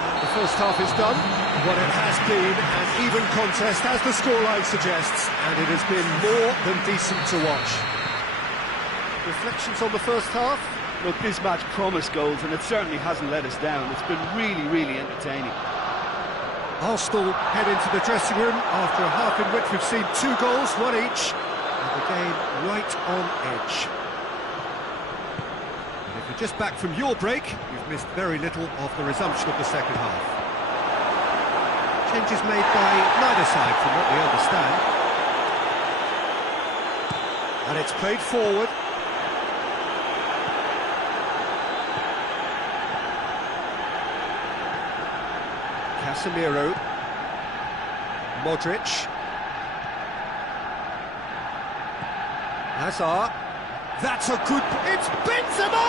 And the first half is done. What it has been an even contest, as the scoreline suggests, and it has been more than decent to watch. Reflections on the first half? Look, this match promised goals, and it certainly hasn't let us down. It's been really, really entertaining. Arsenal head into the dressing room after a half in which we've seen 2 goals, 1 each. And the game right on edge. And if you're just back from your break, you've missed very little of the resumption of the second half. Changes made by neither side, from what we understand. And it's played forward. Casemiro. Modric. Hazard. That's a good... It's Benzema!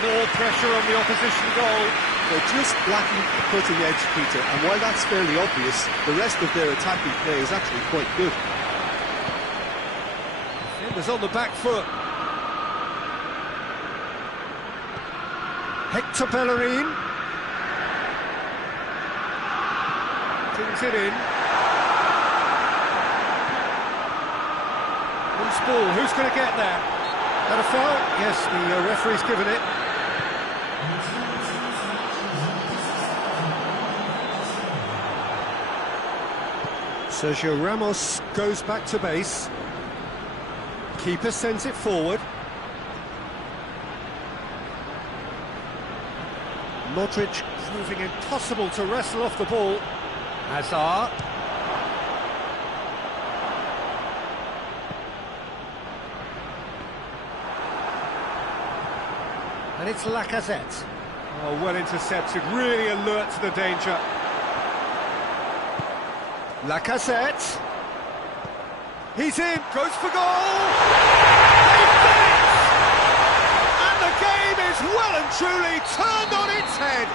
More pressure on the opposition goal. They're just lacking the cutting edge, Peter, and while that's fairly obvious, the rest of their attacking play is actually quite good. Defenders on the back foot. Hector Bellerin. Brings it in. Who's ball? Who's going to get there? That a foul? Yes, the referee's given it. Sergio Ramos goes back to base. Keeper sends it forward. Modric proving impossible to wrestle off the ball. Hazard. And it's Lacazette. Oh, well intercepted, really alert to the danger. Lacazette. He's in, goes for goal! They've done it! And the game is well and truly turned on its head.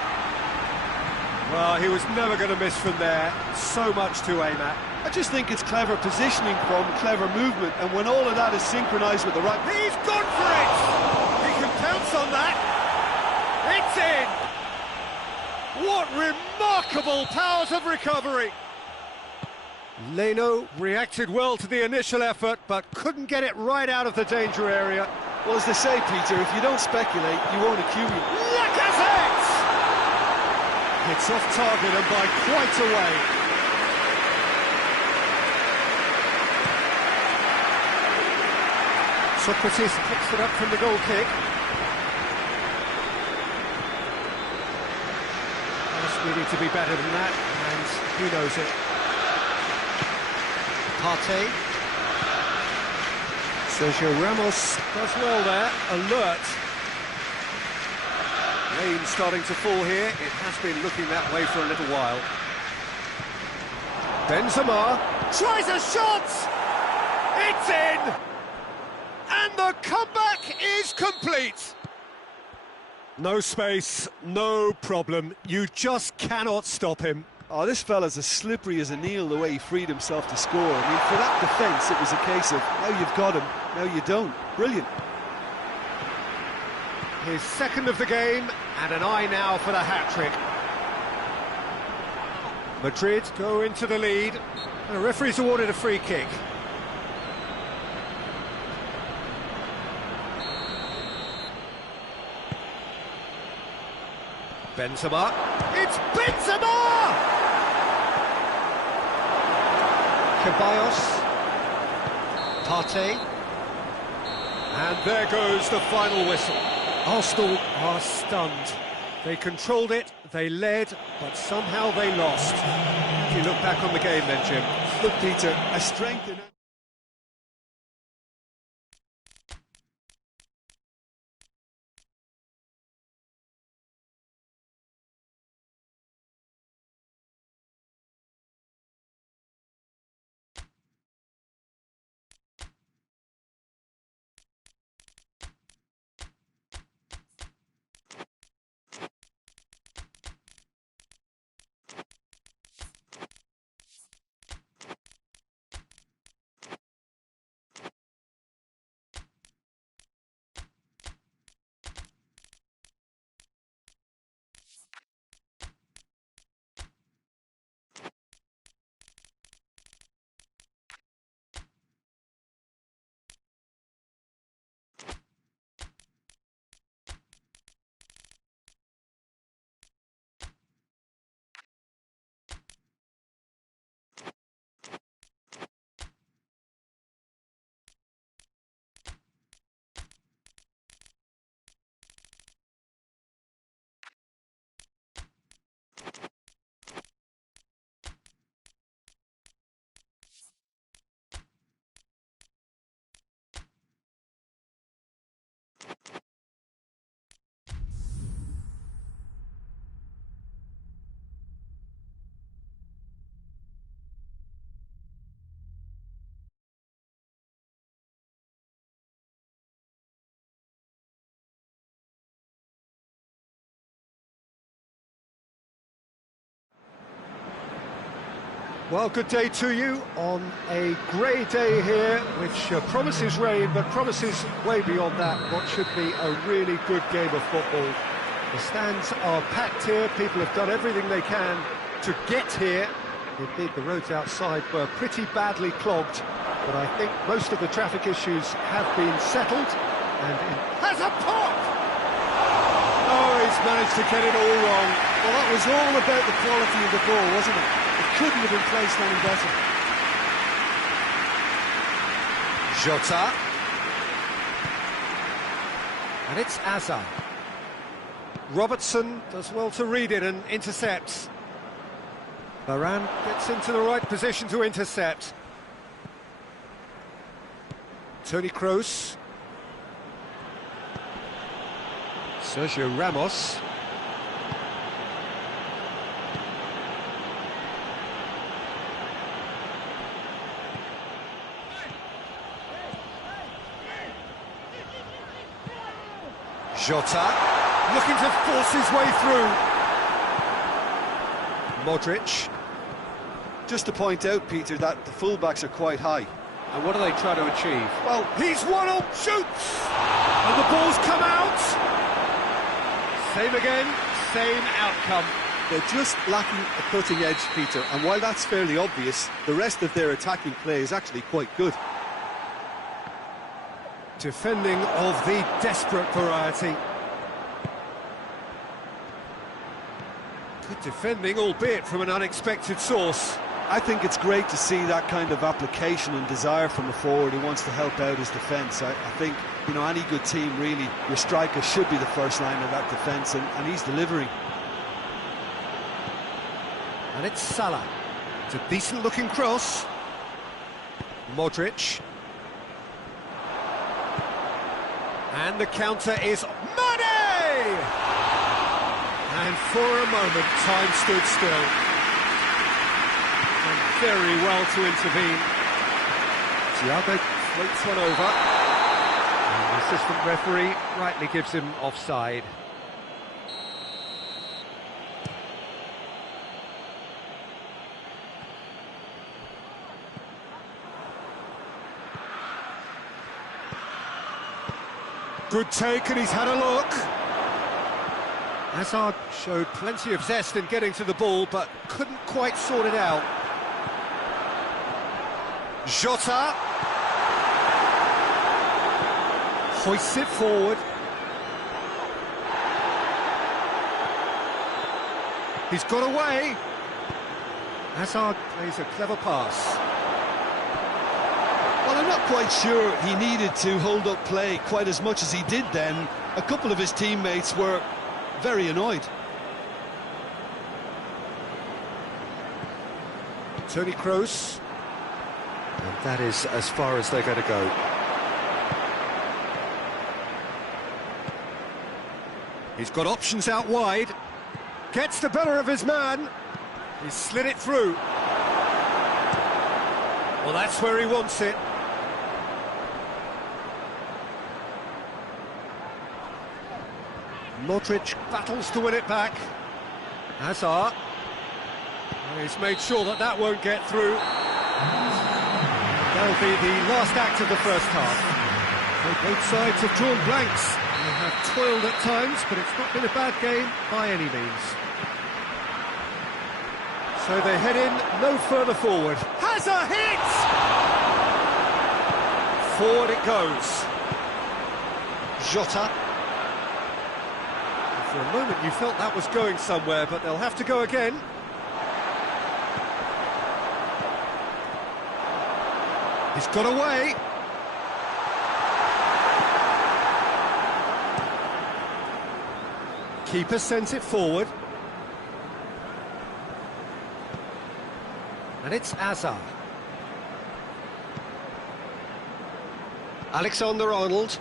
Well, he was never going to miss from there. So much to aim at. I just think it's clever positioning from clever movement, and when all of that is synchronised with the right... He's gone for it! He can pounce on that. It's in! What remarkable powers of recovery! Leno reacted well to the initial effort, but couldn't get it right out of the danger area. Well, as they say, Peter, if you don't speculate, you won't accumulate. Lacazette! It's off target and by quite a way. Socrates picks it up from the goal kick. We need to be better than that, and he knows it. Partey. Sergio Ramos does well there, alert. Rain starting to fall here, it has been looking that way for a little while. Benzema tries a shot! It's in! And the comeback is complete! No space, no problem, you just cannot stop him. Oh, this fella's as slippery as an eel the way he freed himself to score. I mean, for that defence, it was a case of, now you've got him, now you don't. Brilliant. His second of the game, and an eye now for the hat-trick. Madrid go into the lead, and the referee's awarded a free kick. Benzema. It's Benzema! Ceballos. Partey. And there goes the final whistle. Arsenal are stunned. They controlled it, they led, but somehow they lost. If you look back on the game then, Jim. Look, Peter, a strength in... Well, good day to you on a grey day here, which promises rain, but promises way beyond that what should be a really good game of football. The stands are packed here, people have done everything they can to get here. Indeed, the roads outside were pretty badly clogged, but I think most of the traffic issues have been settled, and has a pop! Oh, he's managed to get it all wrong. Well, that was all about the quality of the ball, wasn't it? It couldn't have been placed any better. Jota. And it's Azar. Robertson does well to read it and intercepts. Varane gets into the right position to intercept. Toni Kroos. Sergio Ramos. Jota, looking to force his way through. Modric. Just to point out, Peter, that the fullbacks are quite high. And what do they try to achieve? Well, He's one-up, shoots! And the ball's come out! Same again, same outcome. they're just lacking a cutting edge, Peter, and while that's fairly obvious, the rest of their attacking play is actually quite good. Defending of the desperate variety. Good defending, albeit from an unexpected source. I think it's great to see that kind of application and desire from a forward who wants to help out his defence. I think, you know, any good team, really, your striker should be the first line of that defence, and he's delivering. And it's Salah. It's a decent-looking cross. Modric. And the counter is Mane! And for a moment, time stood still. And very well to intervene. Thiago floats one over. And the assistant referee rightly gives him offside. Good take, and he's had a look. Hazard showed plenty of zest in getting to the ball, but couldn't quite sort it out. Jota hoists it forward. He's got away. Hazard plays a clever pass. Well, I'm not quite sure he needed to hold up play quite as much as he did then. a couple of his teammates were very annoyed. Toni Kroos. And that is as far as they're going to go. He's got options out wide. Gets the better of his man. He's slid it through. Well, that's where he wants it. Modric battles to win it back. Hazard. And he's made sure that that won't get through. That'll be the last act of the first half. So both sides have drawn blanks. They have toiled at times, but it's not been a bad game by any means. So they head in no further forward. Has a hit! Forward it goes. Jota. For a moment you felt that was going somewhere, but they'll have to go again. He's got away. Keeper sends it forward. And it's Hazard. Alexander-Arnold.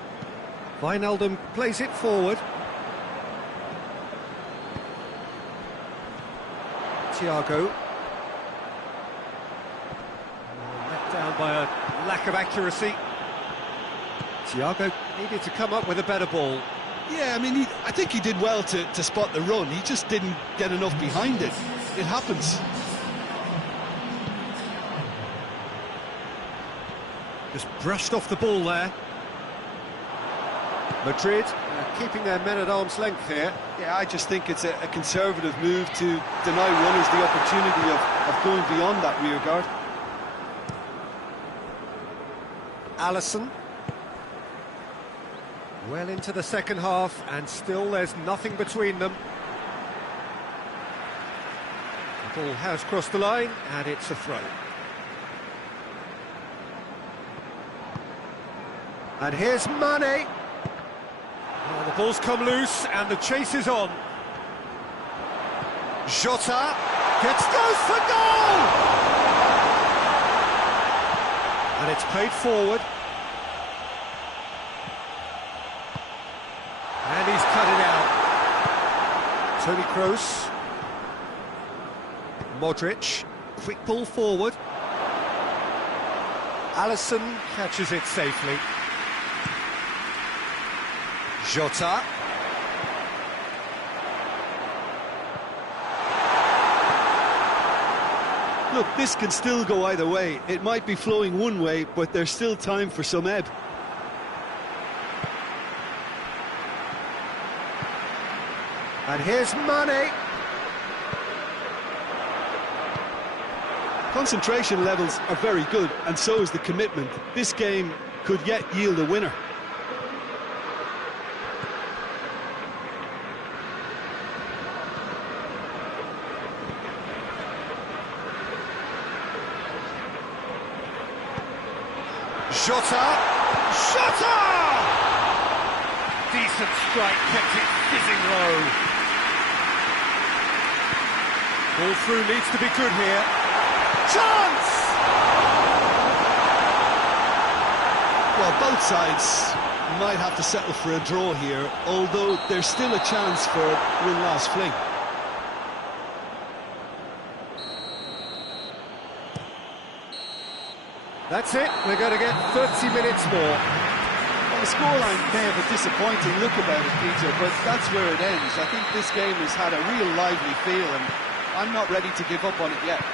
Wijnaldum plays it forward. Thiago. Let down by a lack of accuracy. Thiago needed to come up with a better ball. Yeah, I mean, I think he did well to spot the run. He just didn't get enough behind it. It happens. Just brushed off the ball there. Madrid keeping their men at arm's length here. Yeah, I just think it's a conservative move to deny runners the opportunity of going beyond that rear guard. Alisson. Well into the second half, and still there's nothing between them. The ball has crossed the line, and it's a throw. And here's Mane. Oh, the ball's come loose, and the chase is on. Jota goes for goal! And it's played forward. And he's cut it out. Toni Kroos. Modric. Quick ball forward. Alisson catches it safely. Jota. Look, this can still go either way. It might be flowing one way, but there's still time for some ebb. And here's Mane. Concentration levels are very good, and so is the commitment. This game could yet yield a winner. Jota! Decent strike, kept it fizzing low. Ball through needs to be good here. Chance! Well, both sides might have to settle for a draw here, although there's still a chance for one last fling. That's it, we're going to get 30 minutes more. Well, the scoreline may have a disappointing look about it, Peter, but that's where it ends. I think this game has had a real lively feel, and I'm not ready to give up on it yet.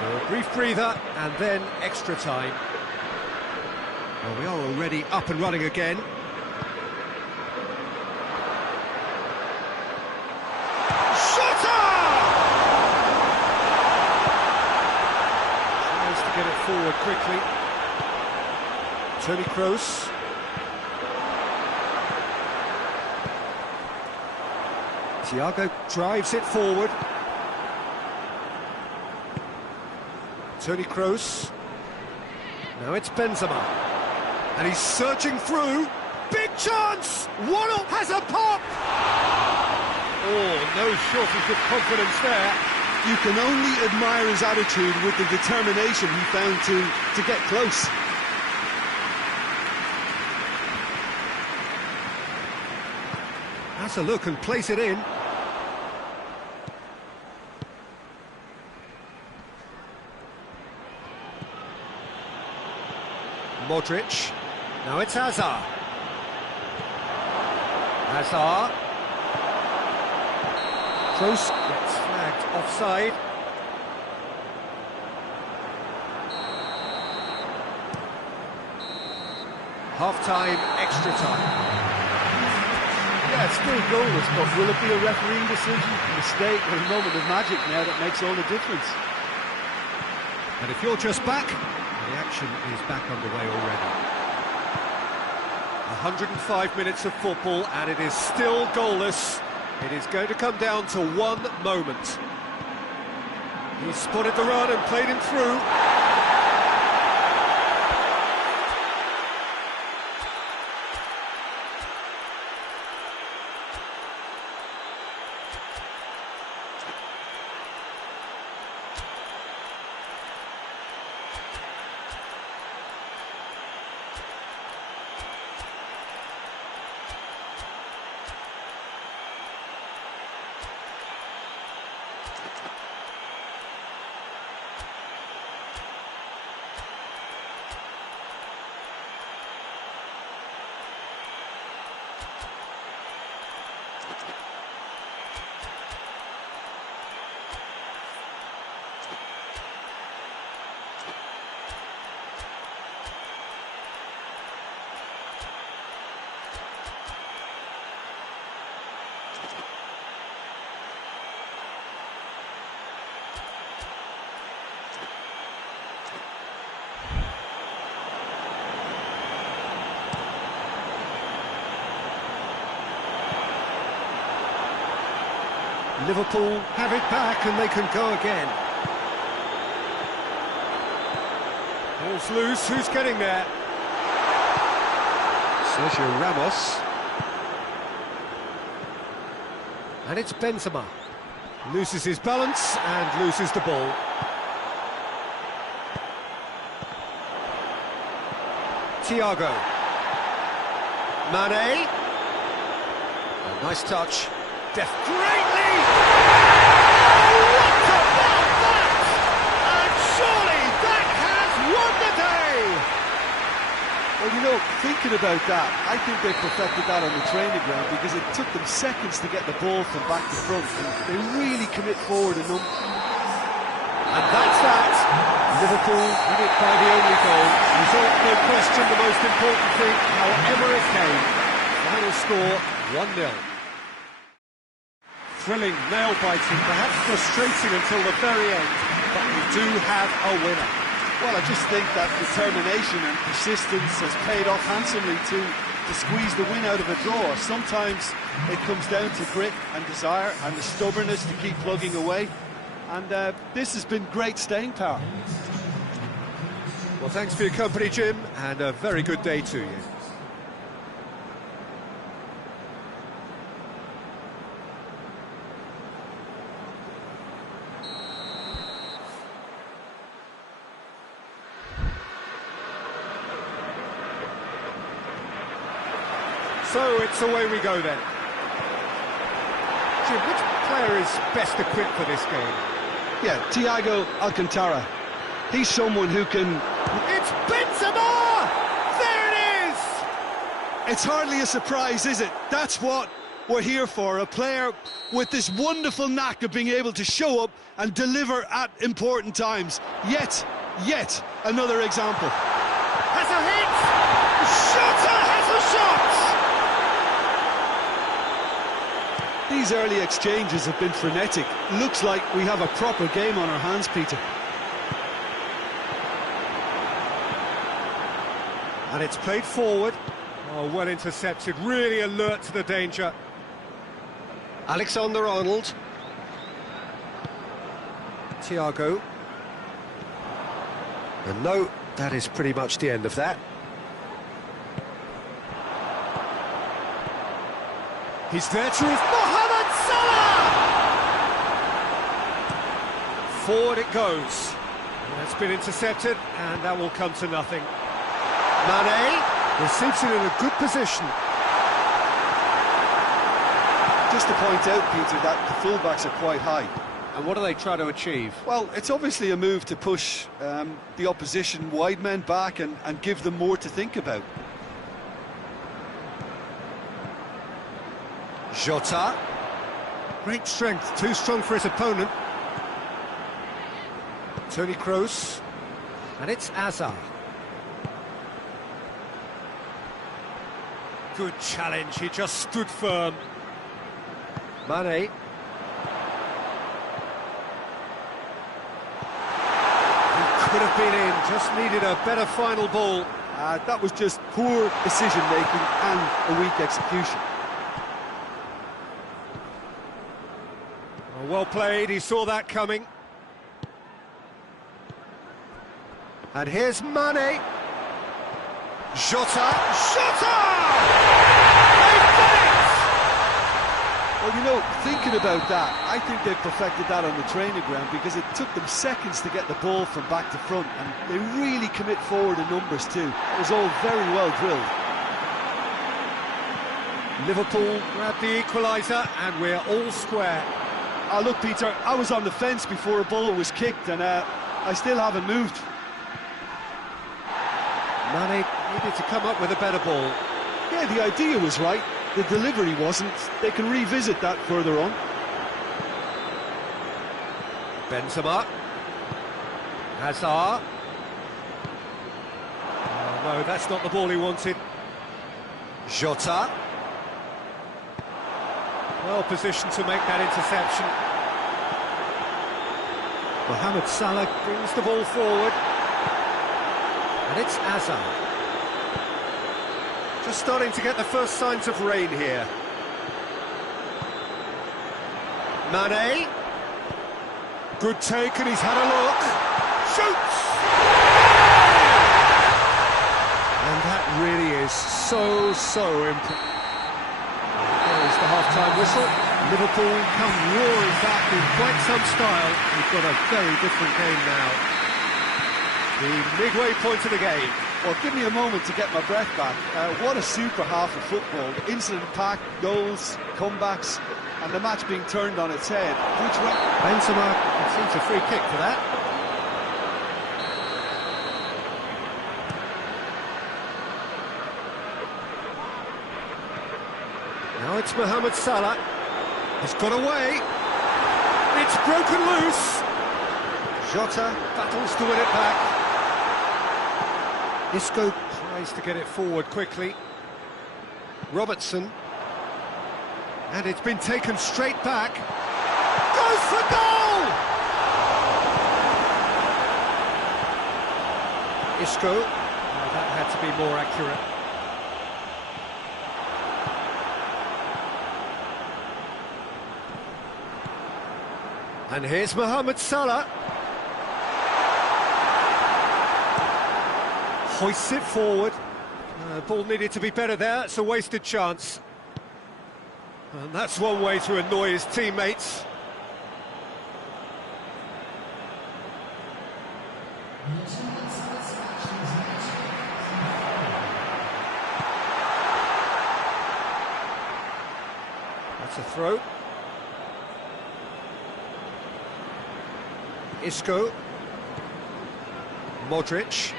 So a brief breather, and then extra time. Well, we are already up and running again. Get it forward quickly. Toni Kroos. Thiago drives it forward. Toni Kroos. Now it's Benzema. And he's searching through. Big chance! Waddle has a pop! Oh, no shortage of confidence there. You can only admire his attitude with the determination he found to get close. Has a look and place it in. Modric. Now it's Hazard. Hazard. Close, gets flagged offside. Half-time, extra time. Yeah, it's still goalless, but will it be a refereeing decision, a mistake, or a moment of magic now that makes all the difference? And if you're just back, the action is back underway already. 105 minutes of football, and it is still goalless. It is going to come down to one moment. He spotted the run and played him through. Liverpool have it back and they can go again. Ball's loose, who's getting there? Sergio Ramos. And it's Benzema. Loses his balance and loses the ball. Thiago. Mane. A nice touch. Def greatly! Oh, what about that? And surely that has won the day! Well, you know, thinking about that, I think they perfected that on the training ground because it took them seconds to get the ball from back to front, and they really commit forward and And that's that. Liverpool win it by the only goal. Result, no question, the most important thing, however it came. Final score, 1-0. Thrilling, nail-biting, perhaps frustrating until the very end, but we do have a winner. well, I just think that determination and persistence has paid off handsomely to squeeze the win out of a draw. Sometimes it comes down to grit and desire and the stubbornness to keep plugging away, and this has been great staying power. Well, thanks for your company, Jim, and a very good day to you. So it's away we go then. Jim, which player is best equipped for this game? Yeah, Thiago Alcantara. He's someone who can... It's Benzema! There it is! It's hardly a surprise, is it? That's what we're here for, a player with this wonderful knack of being able to show up and deliver at important times. Yet another example. Has a hit! Shooter has a shot! These early exchanges have been frenetic. Looks like we have a proper game on our hands, Peter. And it's played forward. Oh, well intercepted, really alert to the danger. Alexander-Arnold. Thiago. And no, that is pretty much the end of that. He's there to his Mohamed Salah! Forward it goes. That's been intercepted, and that will come to nothing. Mane receives it in a good position. Just to point out, Peter, that the fullbacks are quite high. And what do they try to achieve? Well, it's obviously a move to push the opposition wide men back and give them more to think about. Jota. Great strength, too strong for his opponent. Toni Kroos. And it's Hazard. Good challenge, he just stood firm. Mane. He could have been in, just needed a better final ball. That was just poor decision-making and a weak execution. Well played, he saw that coming. And here's Mane. Jota! Jota! They've done it! Well, you know, thinking about that, I think they've perfected that on the training ground because it took them seconds to get the ball from back to front, and they really commit forward in numbers too. It was all very well drilled. Liverpool grab the equaliser, and we're all square. Look, Peter, I was on the fence before a ball was kicked, and I still haven't moved. Mane needed to come up with a better ball. Yeah, the idea was right, the delivery wasn't. They can revisit that further on. Benzema. Hazard. Oh, no, that's not the ball he wanted. Jota. Well positioned to make that interception. Mohamed Salah brings the ball forward. And it's Hazard. Just starting to get the first signs of rain here. Mane. Good take, and he's had a look. Shoots! And that really is so impressive. There's the half-time whistle. Liverpool come roaring back in quite some style. We've got a very different game now. The midway point of the game. Well, give me a moment to get my breath back. What a super half of football. Incident-packed, goals, comebacks, and the match being turned on its head. Which way? Benzema conceded a free kick for that. Now it's Mohamed Salah. He's got away. It's broken loose. Jota battles to win it back. Isco tries to get it forward quickly. Robertson. And it's been taken straight back. Goes for goal! Isco. Well, that had to be more accurate. And here's Mohamed Salah. Hoists it forward. Ball needed to be better there. It's a wasted chance. And that's one way to annoy his teammates. That's a throw. Isco. Modric.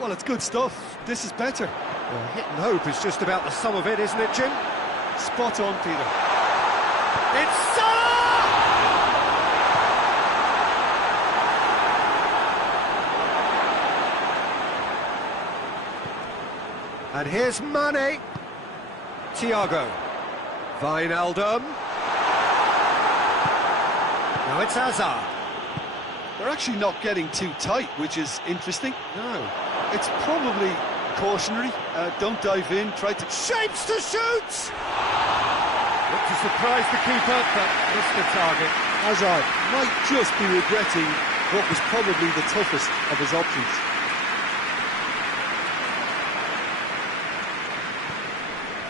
Well, it's good stuff. This is better. Well, hit and hope is just about the sum of it, isn't it, Jim? Spot on, Peter. It's Salah! And here's Mane. Thiago. Wijnaldum. Now it's Hazard. They're actually not getting too tight, which is interesting. No. It's probably cautionary. Don't dive in, try to... Shapes to shoot! Looked to surprise the keeper, but missed the target. Hazard might just be regretting what was probably the toughest of his options.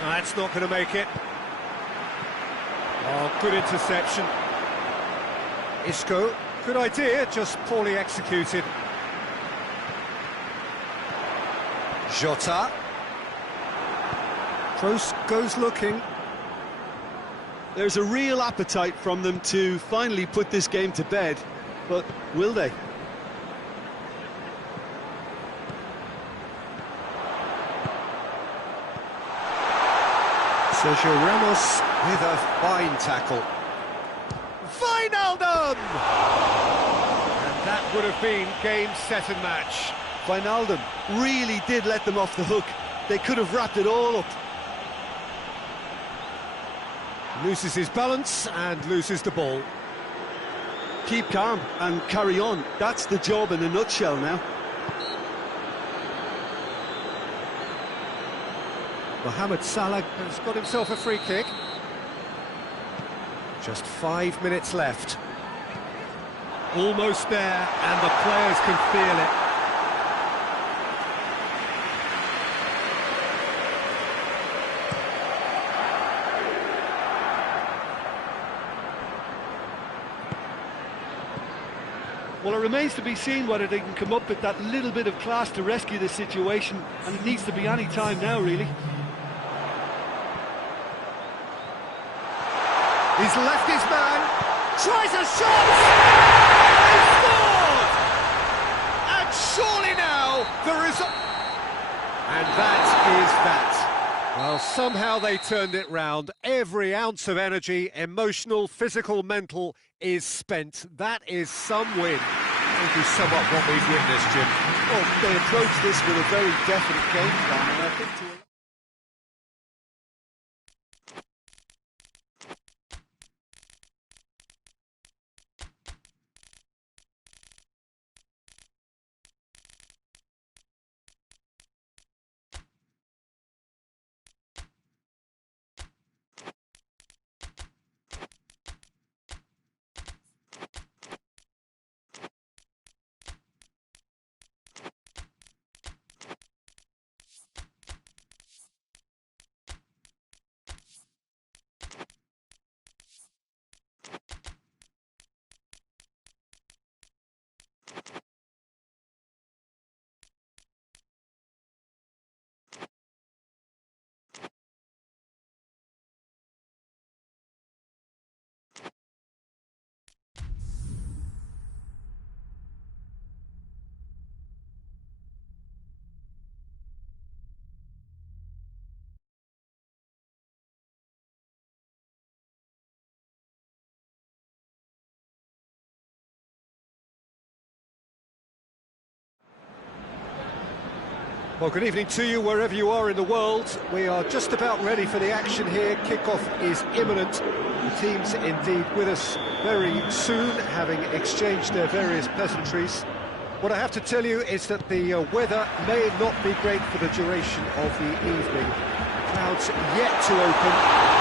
That's not going to make it. Oh, good interception. Isco, good idea, just poorly executed. Jota. Kroos goes looking. There's a real appetite from them to finally put this game to bed, but will they? Sergio Ramos with a fine tackle. Wijnaldum! And that would have been game, set and match. Wijnaldum really did let them off the hook. They could have wrapped it all up. Loses his balance and loses the ball. Keep calm and carry on. That's the job in a nutshell now. Mohamed Salah has got himself a free kick. Just 5 minutes left. Almost there, and the players can feel it. Well, it remains to be seen whether they can come up with that little bit of class to rescue the situation, and it needs to be any time now, really. He's left his man, tries a shot, and scored! And surely now there is a... And that is that. Well, somehow they turned it round. Every ounce of energy, emotional, physical, mental, is spent. That is some win. I think is somewhat what we've witnessed, Jim. Well, they approached this with a very definite game plan, and I think to... Well, good evening to you wherever you are in the world. We are just about ready for the action here. Kickoff is imminent. The teams indeed with us very soon, having exchanged their various pleasantries. What I have to tell you is that the weather may not be great for the duration of the evening. Clouds yet to open,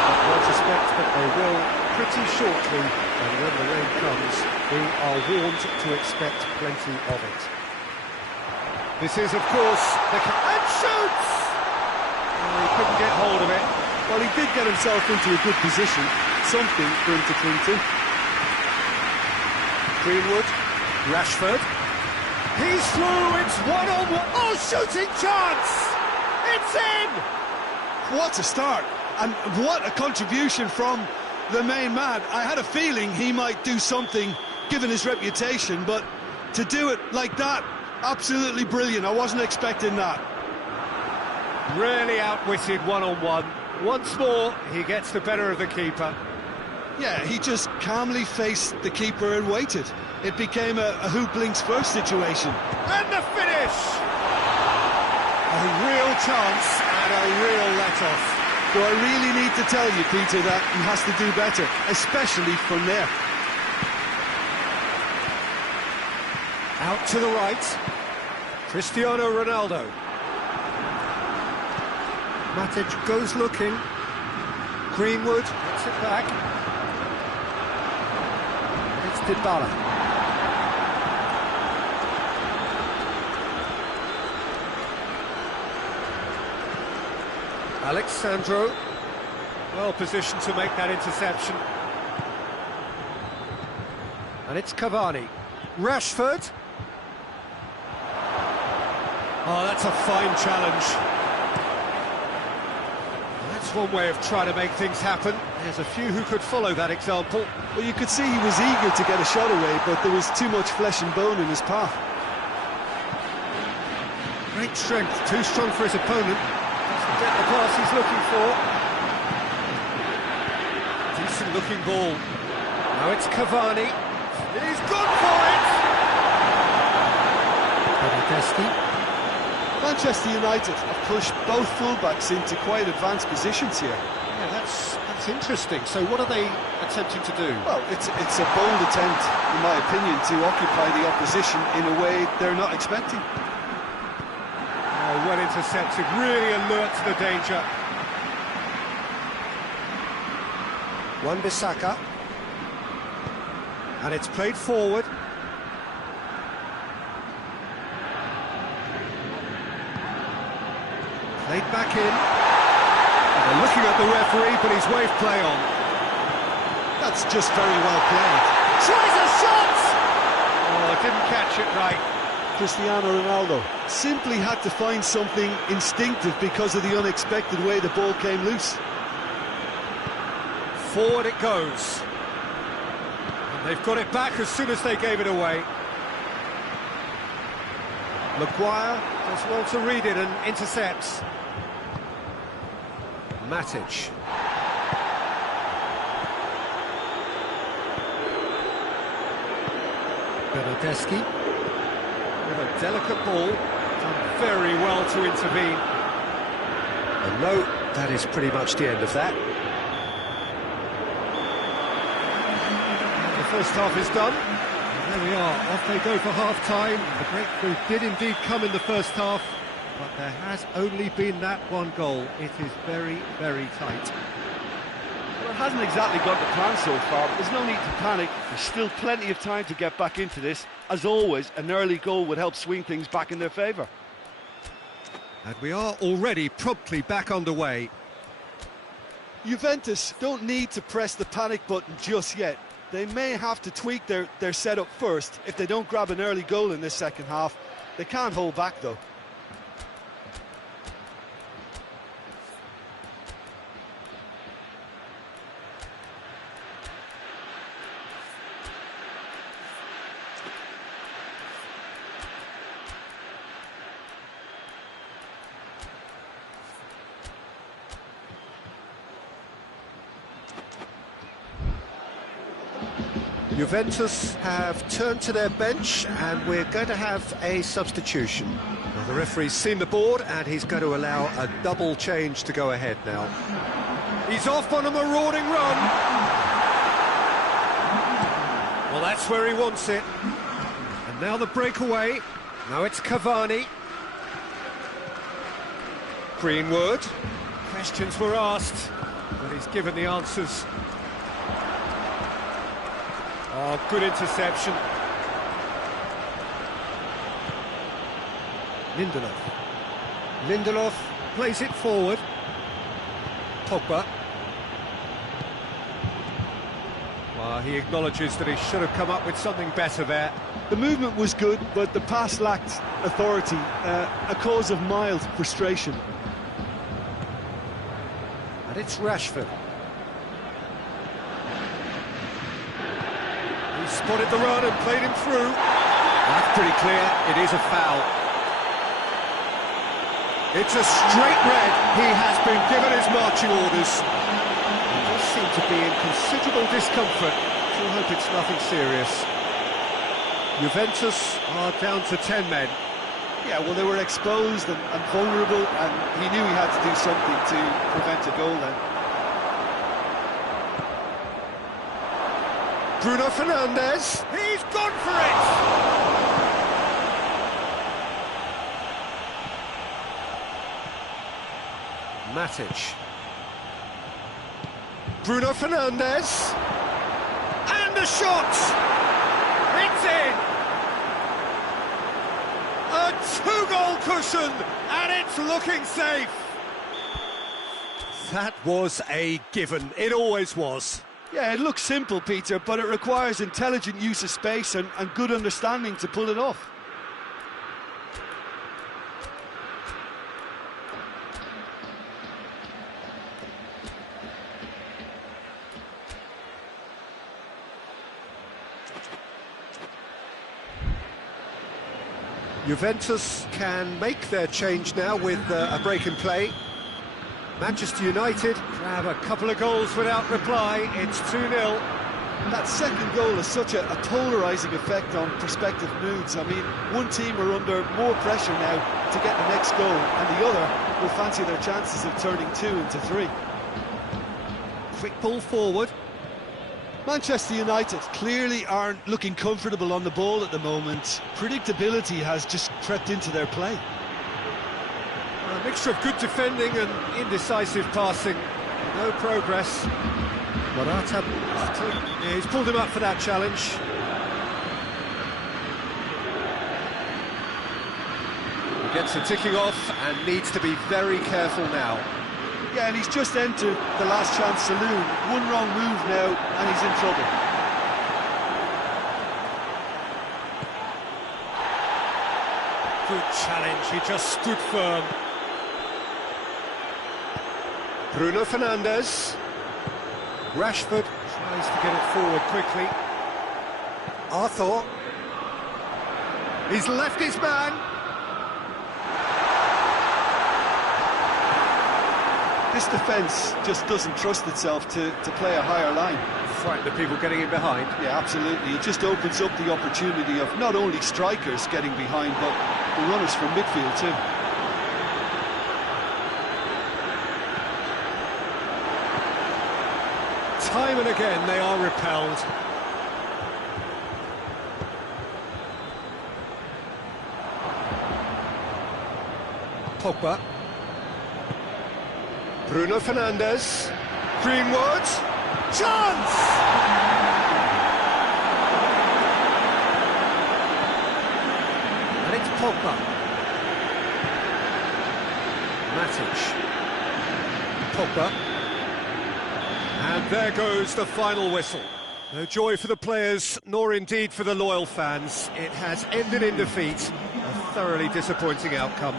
but I suspect that they will pretty shortly, and when the rain comes, we are warned to expect plenty of it. This is, of course, the... and shoots! Oh, he couldn't get hold of it. Well, he did get himself into a good position, something for him to cling to. Greenwood, Rashford. He's through, it's one-on-one. Oh, shooting chance! It's in! What a start, and what a contribution from the main man. I had a feeling he might do something, given his reputation, but to do it like that, absolutely brilliant. I wasn't expecting that. Really outwitted one-on-one. Once more, he gets the better of the keeper. Yeah, he just calmly faced the keeper and waited. It became a who blinks first situation. And the finish! A real chance and a real let-off. Do I really need to tell you, Peter, that he has to do better, especially from there? Out to the right. Cristiano Ronaldo. Matic goes looking. Greenwood gets it back. It's Dybala. Alexandro, well positioned to make that interception. And it's Cavani. Rashford. Oh, that's a fine challenge. That's one way of trying to make things happen. There's a few who could follow that example. Well, you could see he was eager to get a shot away, but there was too much flesh and bone in his path. Great strength, too strong for his opponent. Doesn't get the pass he's looking for. Decent looking ball. Now it's Cavani. He's gone for it! Bernardeschi. Manchester United have pushed both fullbacks into quite advanced positions here. Yeah, that's interesting. So what are they attempting to do? Well, it's a bold attempt, in my opinion, to occupy the opposition in a way they're not expecting. Oh, well intercepted, really alert to the danger. Wan-Bissaka. And it's played forward. Played back in. They're looking at the referee, but he's waved play on. That's just very well played. Tries a shot! Oh, didn't catch it right. Cristiano Ronaldo simply had to find something instinctive because of the unexpected way the ball came loose. Forward it goes. And they've got it back as soon as they gave it away. Maguire does well to read it and intercepts. Matic. Bernardeschi. With a delicate ball, done very well to intervene. And no, that is pretty much the end of that. The first half is done. And there we are, off they go for half-time. The breakthrough did indeed come in the first half, but there has only been that one goal. It is very, very tight. Well, it hasn't exactly gone to plan so far, but there's no need to panic. There's still plenty of time to get back into this. As always, an early goal would help swing things back in their favour. And we are already promptly back underway. Juventus don't need to press the panic button just yet. They may have to tweak their setup first. If they don't grab an early goal in this second half, they can't hold back though. Juventus have turned to their bench and we're going to have a substitution. Now, the referee's seen the board and he's going to allow a double change to go ahead now. He's off on a marauding run. Well, that's where he wants it. And now the breakaway. Now it's Cavani. Greenwood. Questions were asked, but he's given the answers. Oh, good interception. Lindelof plays it forward. Pogba. Well, he acknowledges that he should have come up with something better there. The movement was good, but the pass lacked authority, a cause of mild frustration. And it's Rashford. He spotted the run and played him through. That's pretty clear, it is a foul. It's a straight red. He has been given his marching orders. He does seem to be in considerable discomfort. We'll hope it's nothing serious. Juventus are down to 10 men. Yeah, well, they were exposed and vulnerable, and he knew he had to do something to prevent a goal then. Bruno Fernandes, he's gone for it! Matic. Bruno Fernandes. And the shot! It's in! A two-goal cushion, and it's looking safe! That was a given. It always was. Yeah, it looks simple, Peter, but it requires intelligent use of space and good understanding to pull it off. Juventus can make their change now with a break in play. Manchester United grab a couple of goals without reply. It's 2-0. That second goal has such a polarising effect on prospective moods. I mean, one team are under more pressure now to get the next goal, and the other will fancy their chances of turning 2 into 3. Quick ball forward. Manchester United clearly aren't looking comfortable on the ball at the moment. Predictability has just crept into their play. A mixture of good defending and indecisive passing. No progress. Morata, he's pulled him up for that challenge. He gets the ticking off and needs to be very careful now. Yeah, and he's just entered the last chance saloon. One wrong move now, and he's in trouble. Good challenge, he just stood firm. Bruno Fernandes. Rashford tries to get it forward quickly. Arthur. He's left his man. This defence just doesn't trust itself to play a higher line. Frightened of people getting in behind. Yeah, absolutely. It just opens up the opportunity of not only strikers getting behind, but the runners from midfield too. Time and again they are repelled. Pogba. Bruno Fernandes. Greenwood. Chance! And it's Pogba. Matic. Pogba. And there goes the final whistle. No joy for the players, nor indeed for the loyal fans. It has ended in defeat. A thoroughly disappointing outcome.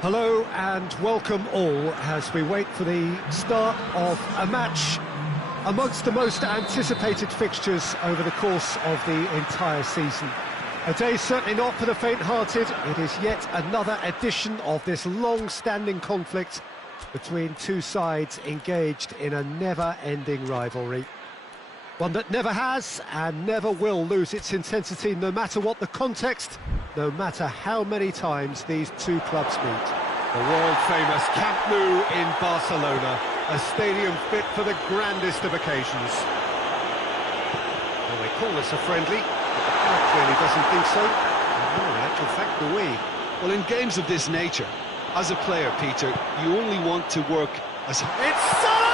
Hello and welcome all as we wait for the start of a match amongst the most anticipated fixtures over the course of the entire season. A day certainly not for the faint-hearted. It is yet another edition of this long-standing conflict between two sides engaged in a never-ending rivalry. One that never has and never will lose its intensity, no matter what the context, no matter how many times these two clubs meet. The world-famous Camp Nou in Barcelona, a stadium fit for the grandest of occasions. Well, they call us a friendly, but the crowd clearly doesn't think so. No, in actual fact, do we? Well, in games of this nature, as a player, Peter, you only want to work as... It's Salah!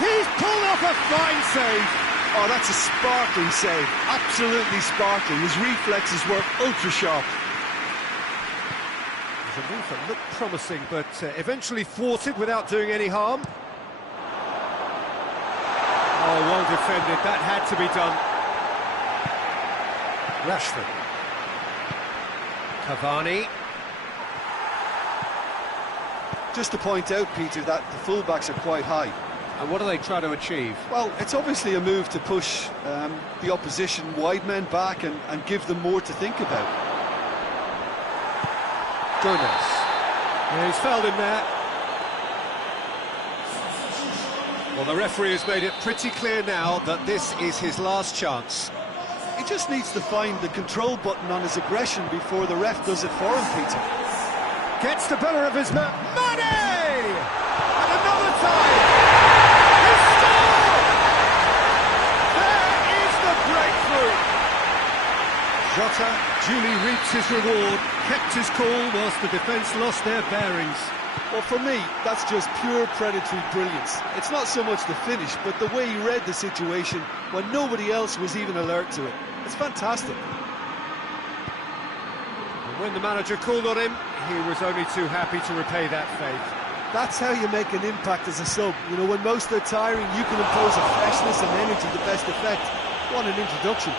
He's pulled off a fine save. Oh, that's a sparkling save. Absolutely sparkling. His reflexes were ultra-sharp. It was a move that looked promising, but eventually thwarted without doing any harm. Oh, well defended. That had to be done. Rashford. Cavani. Just to point out, Peter, that the fullbacks are quite high. And what do they try to achieve? Well, it's obviously a move to push the opposition wide men back and give them more to think about. Gomez. Yeah, he's fouled him there. Well, the referee has made it pretty clear now that this is his last chance. He just needs to find the control button on his aggression before the ref does it for him, Peter. Gets the better of his man. Money! And another time! He scored! There is the breakthrough! Jota duly reaps his reward, kept his cool whilst the defence lost their bearings. Well, for me, that's just pure predatory brilliance. It's not so much the finish, but the way he read the situation when nobody else was even alert to it. It's fantastic. And when the manager called on him, he was only too happy to repay that faith. That's how you make an impact as a sub. You know, when most are tiring, you can impose a freshness and energy to best effect. What an introduction.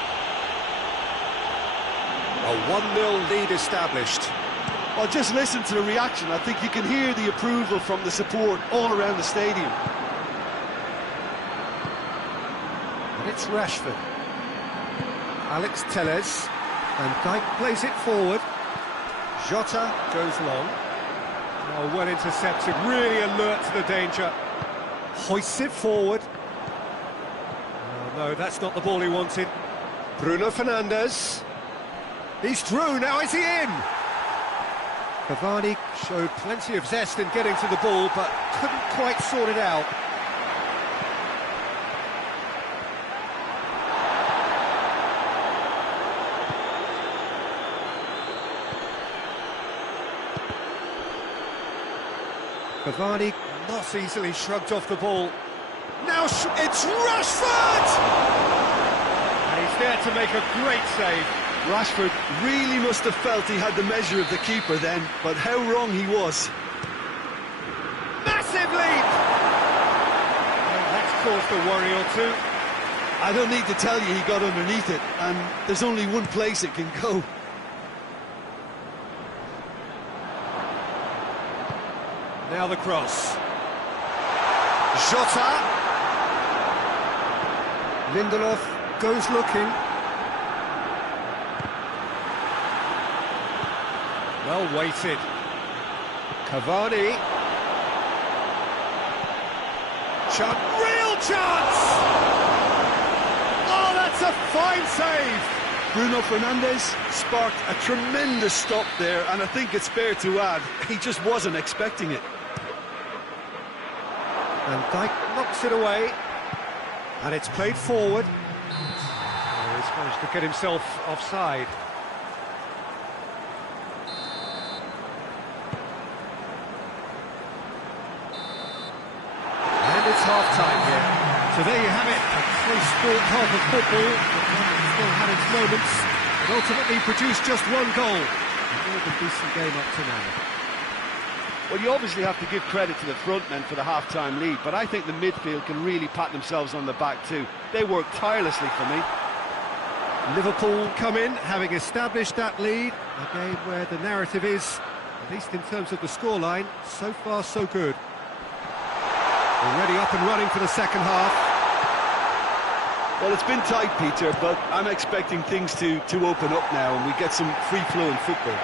A 1-0 lead established. Well, just listen to the reaction. I think you can hear the approval from the support all around the stadium. And it's Rashford. Alex Telles. Van Dijk plays it forward. Jota goes long. Oh, well intercepted, really alert to the danger. Hoists it forward. Oh, no, that's not the ball he wanted. Bruno Fernandes. He's through, now is he in? Cavani showed plenty of zest in getting to the ball, but couldn't quite sort it out. Cavani not easily shrugged off the ball. Now it's Rashford! And he's there to make a great save. Rashford really must have felt he had the measure of the keeper then, but how wrong he was. Massive leap! Well, that's caused a worry or two. I don't need to tell you he got underneath it, and there's only one place it can go. Now the cross. Jota. Lindelof goes looking. Well weighted. Cavani. Real chance! Oh, that's a fine save! Bruno Fernandes sparked a tremendous stop there, and I think it's fair to add, he just wasn't expecting it. Van Dijk knocks it away, and it's played forward. Oh, he's managed to get himself offside. And it's half-time here. So there you have it, a close-fought half of football, but one that still had its moments, and ultimately produced just one goal. A more than decent game up to now. Well, you obviously have to give credit to the front men for the half-time lead, but I think the midfield can really pat themselves on the back too. They worked tirelessly for me. Liverpool come in, having established that lead, a game where the narrative is, at least in terms of the scoreline, so far so good. Already up and running for the second half. Well, it's been tight, Peter, but I'm expecting things to open up now and we get some free-flowing football.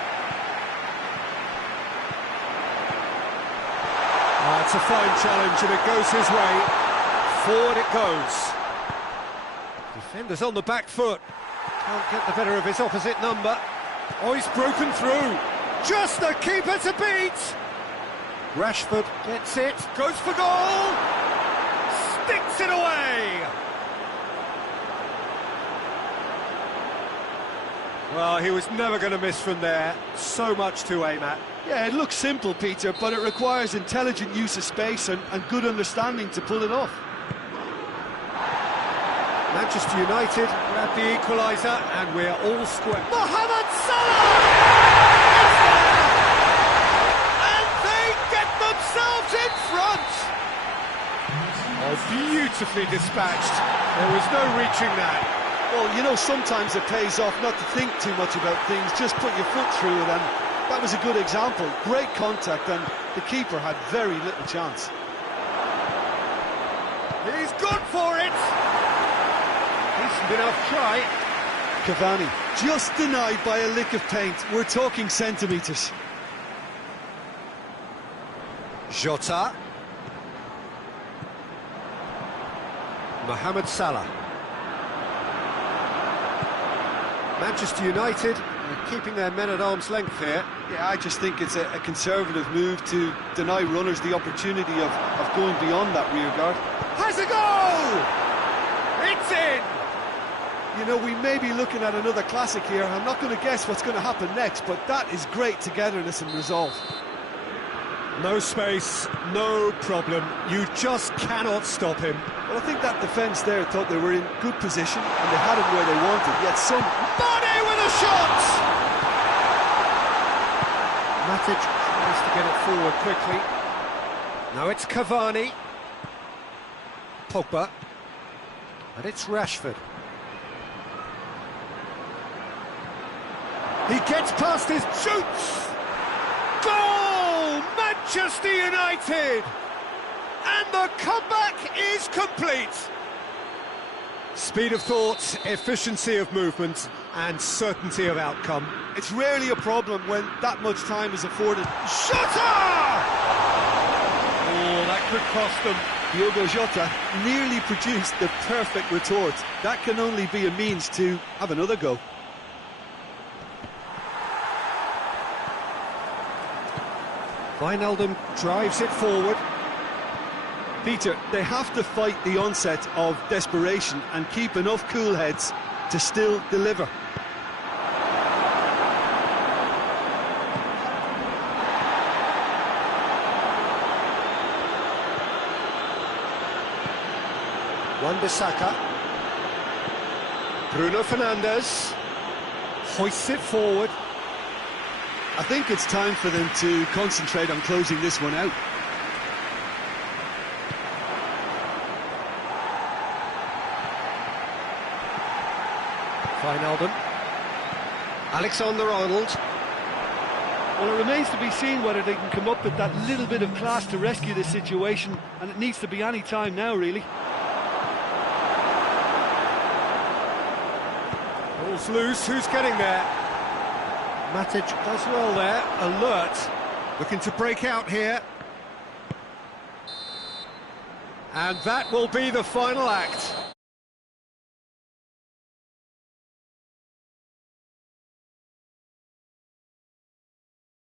It's a fine challenge and it goes his way. Forward it goes. Defender's on the back foot. Can't get the better of his opposite number. Oh, he's broken through. Just the keeper to beat. Rashford gets it, goes for goal. Sticks it away. Well, he was never going to miss from there. So much to aim at. Yeah, it looks simple, Peter, but it requires intelligent use of space and good understanding to pull it off. Manchester United grab the equaliser and we're all square. Mohamed Salah! And they get themselves in front! Oh, beautifully dispatched. There was no reaching that. Well, you know, sometimes it pays off not to think too much about things, just put your foot through it, and That was a good example. Great contact, and the keeper had very little chance. He's gone for it! Decent enough try. Cavani, just denied by a lick of paint. We're talking centimetres. Jota. Mohamed Salah. Manchester United are keeping their men at arm's length here. Yeah, I just think it's a conservative move to deny runners the opportunity of going beyond that rear guard. Has a goal! It's in! You know, we may be looking at another classic here. I'm not going to guess what's going to happen next, but that is great togetherness and resolve. No space, no problem. You just cannot stop him. Well, I think that defence there thought they were in good position and they had him where they wanted, yet some... Body with a shot! Matic tries to get it forward quickly. Now it's Cavani. Pogba. And it's Rashford. He gets past his shoots! Goal! Manchester United! And the comeback is complete! Speed of thought, efficiency of movement, and certainty of outcome. It's rarely a problem when that much time is afforded. Jota! Oh, that could cost them. Diogo Jota nearly produced the perfect retort. That can only be a means to have another go. Wijnaldum drives it forward. Peter, they have to fight the onset of desperation and keep enough cool heads to still deliver. Wan-Bissaka. Bruno Fernandes hoists it forward. I think it's time for them to concentrate on closing this one out. Wijnaldum. Alexander-Arnold. Well, it remains to be seen whether they can come up with that little bit of class to rescue this situation, and it needs to be any time now, really. Ball's loose, who's getting there? Matic does well there, alert, looking to break out here. And that will be the final act.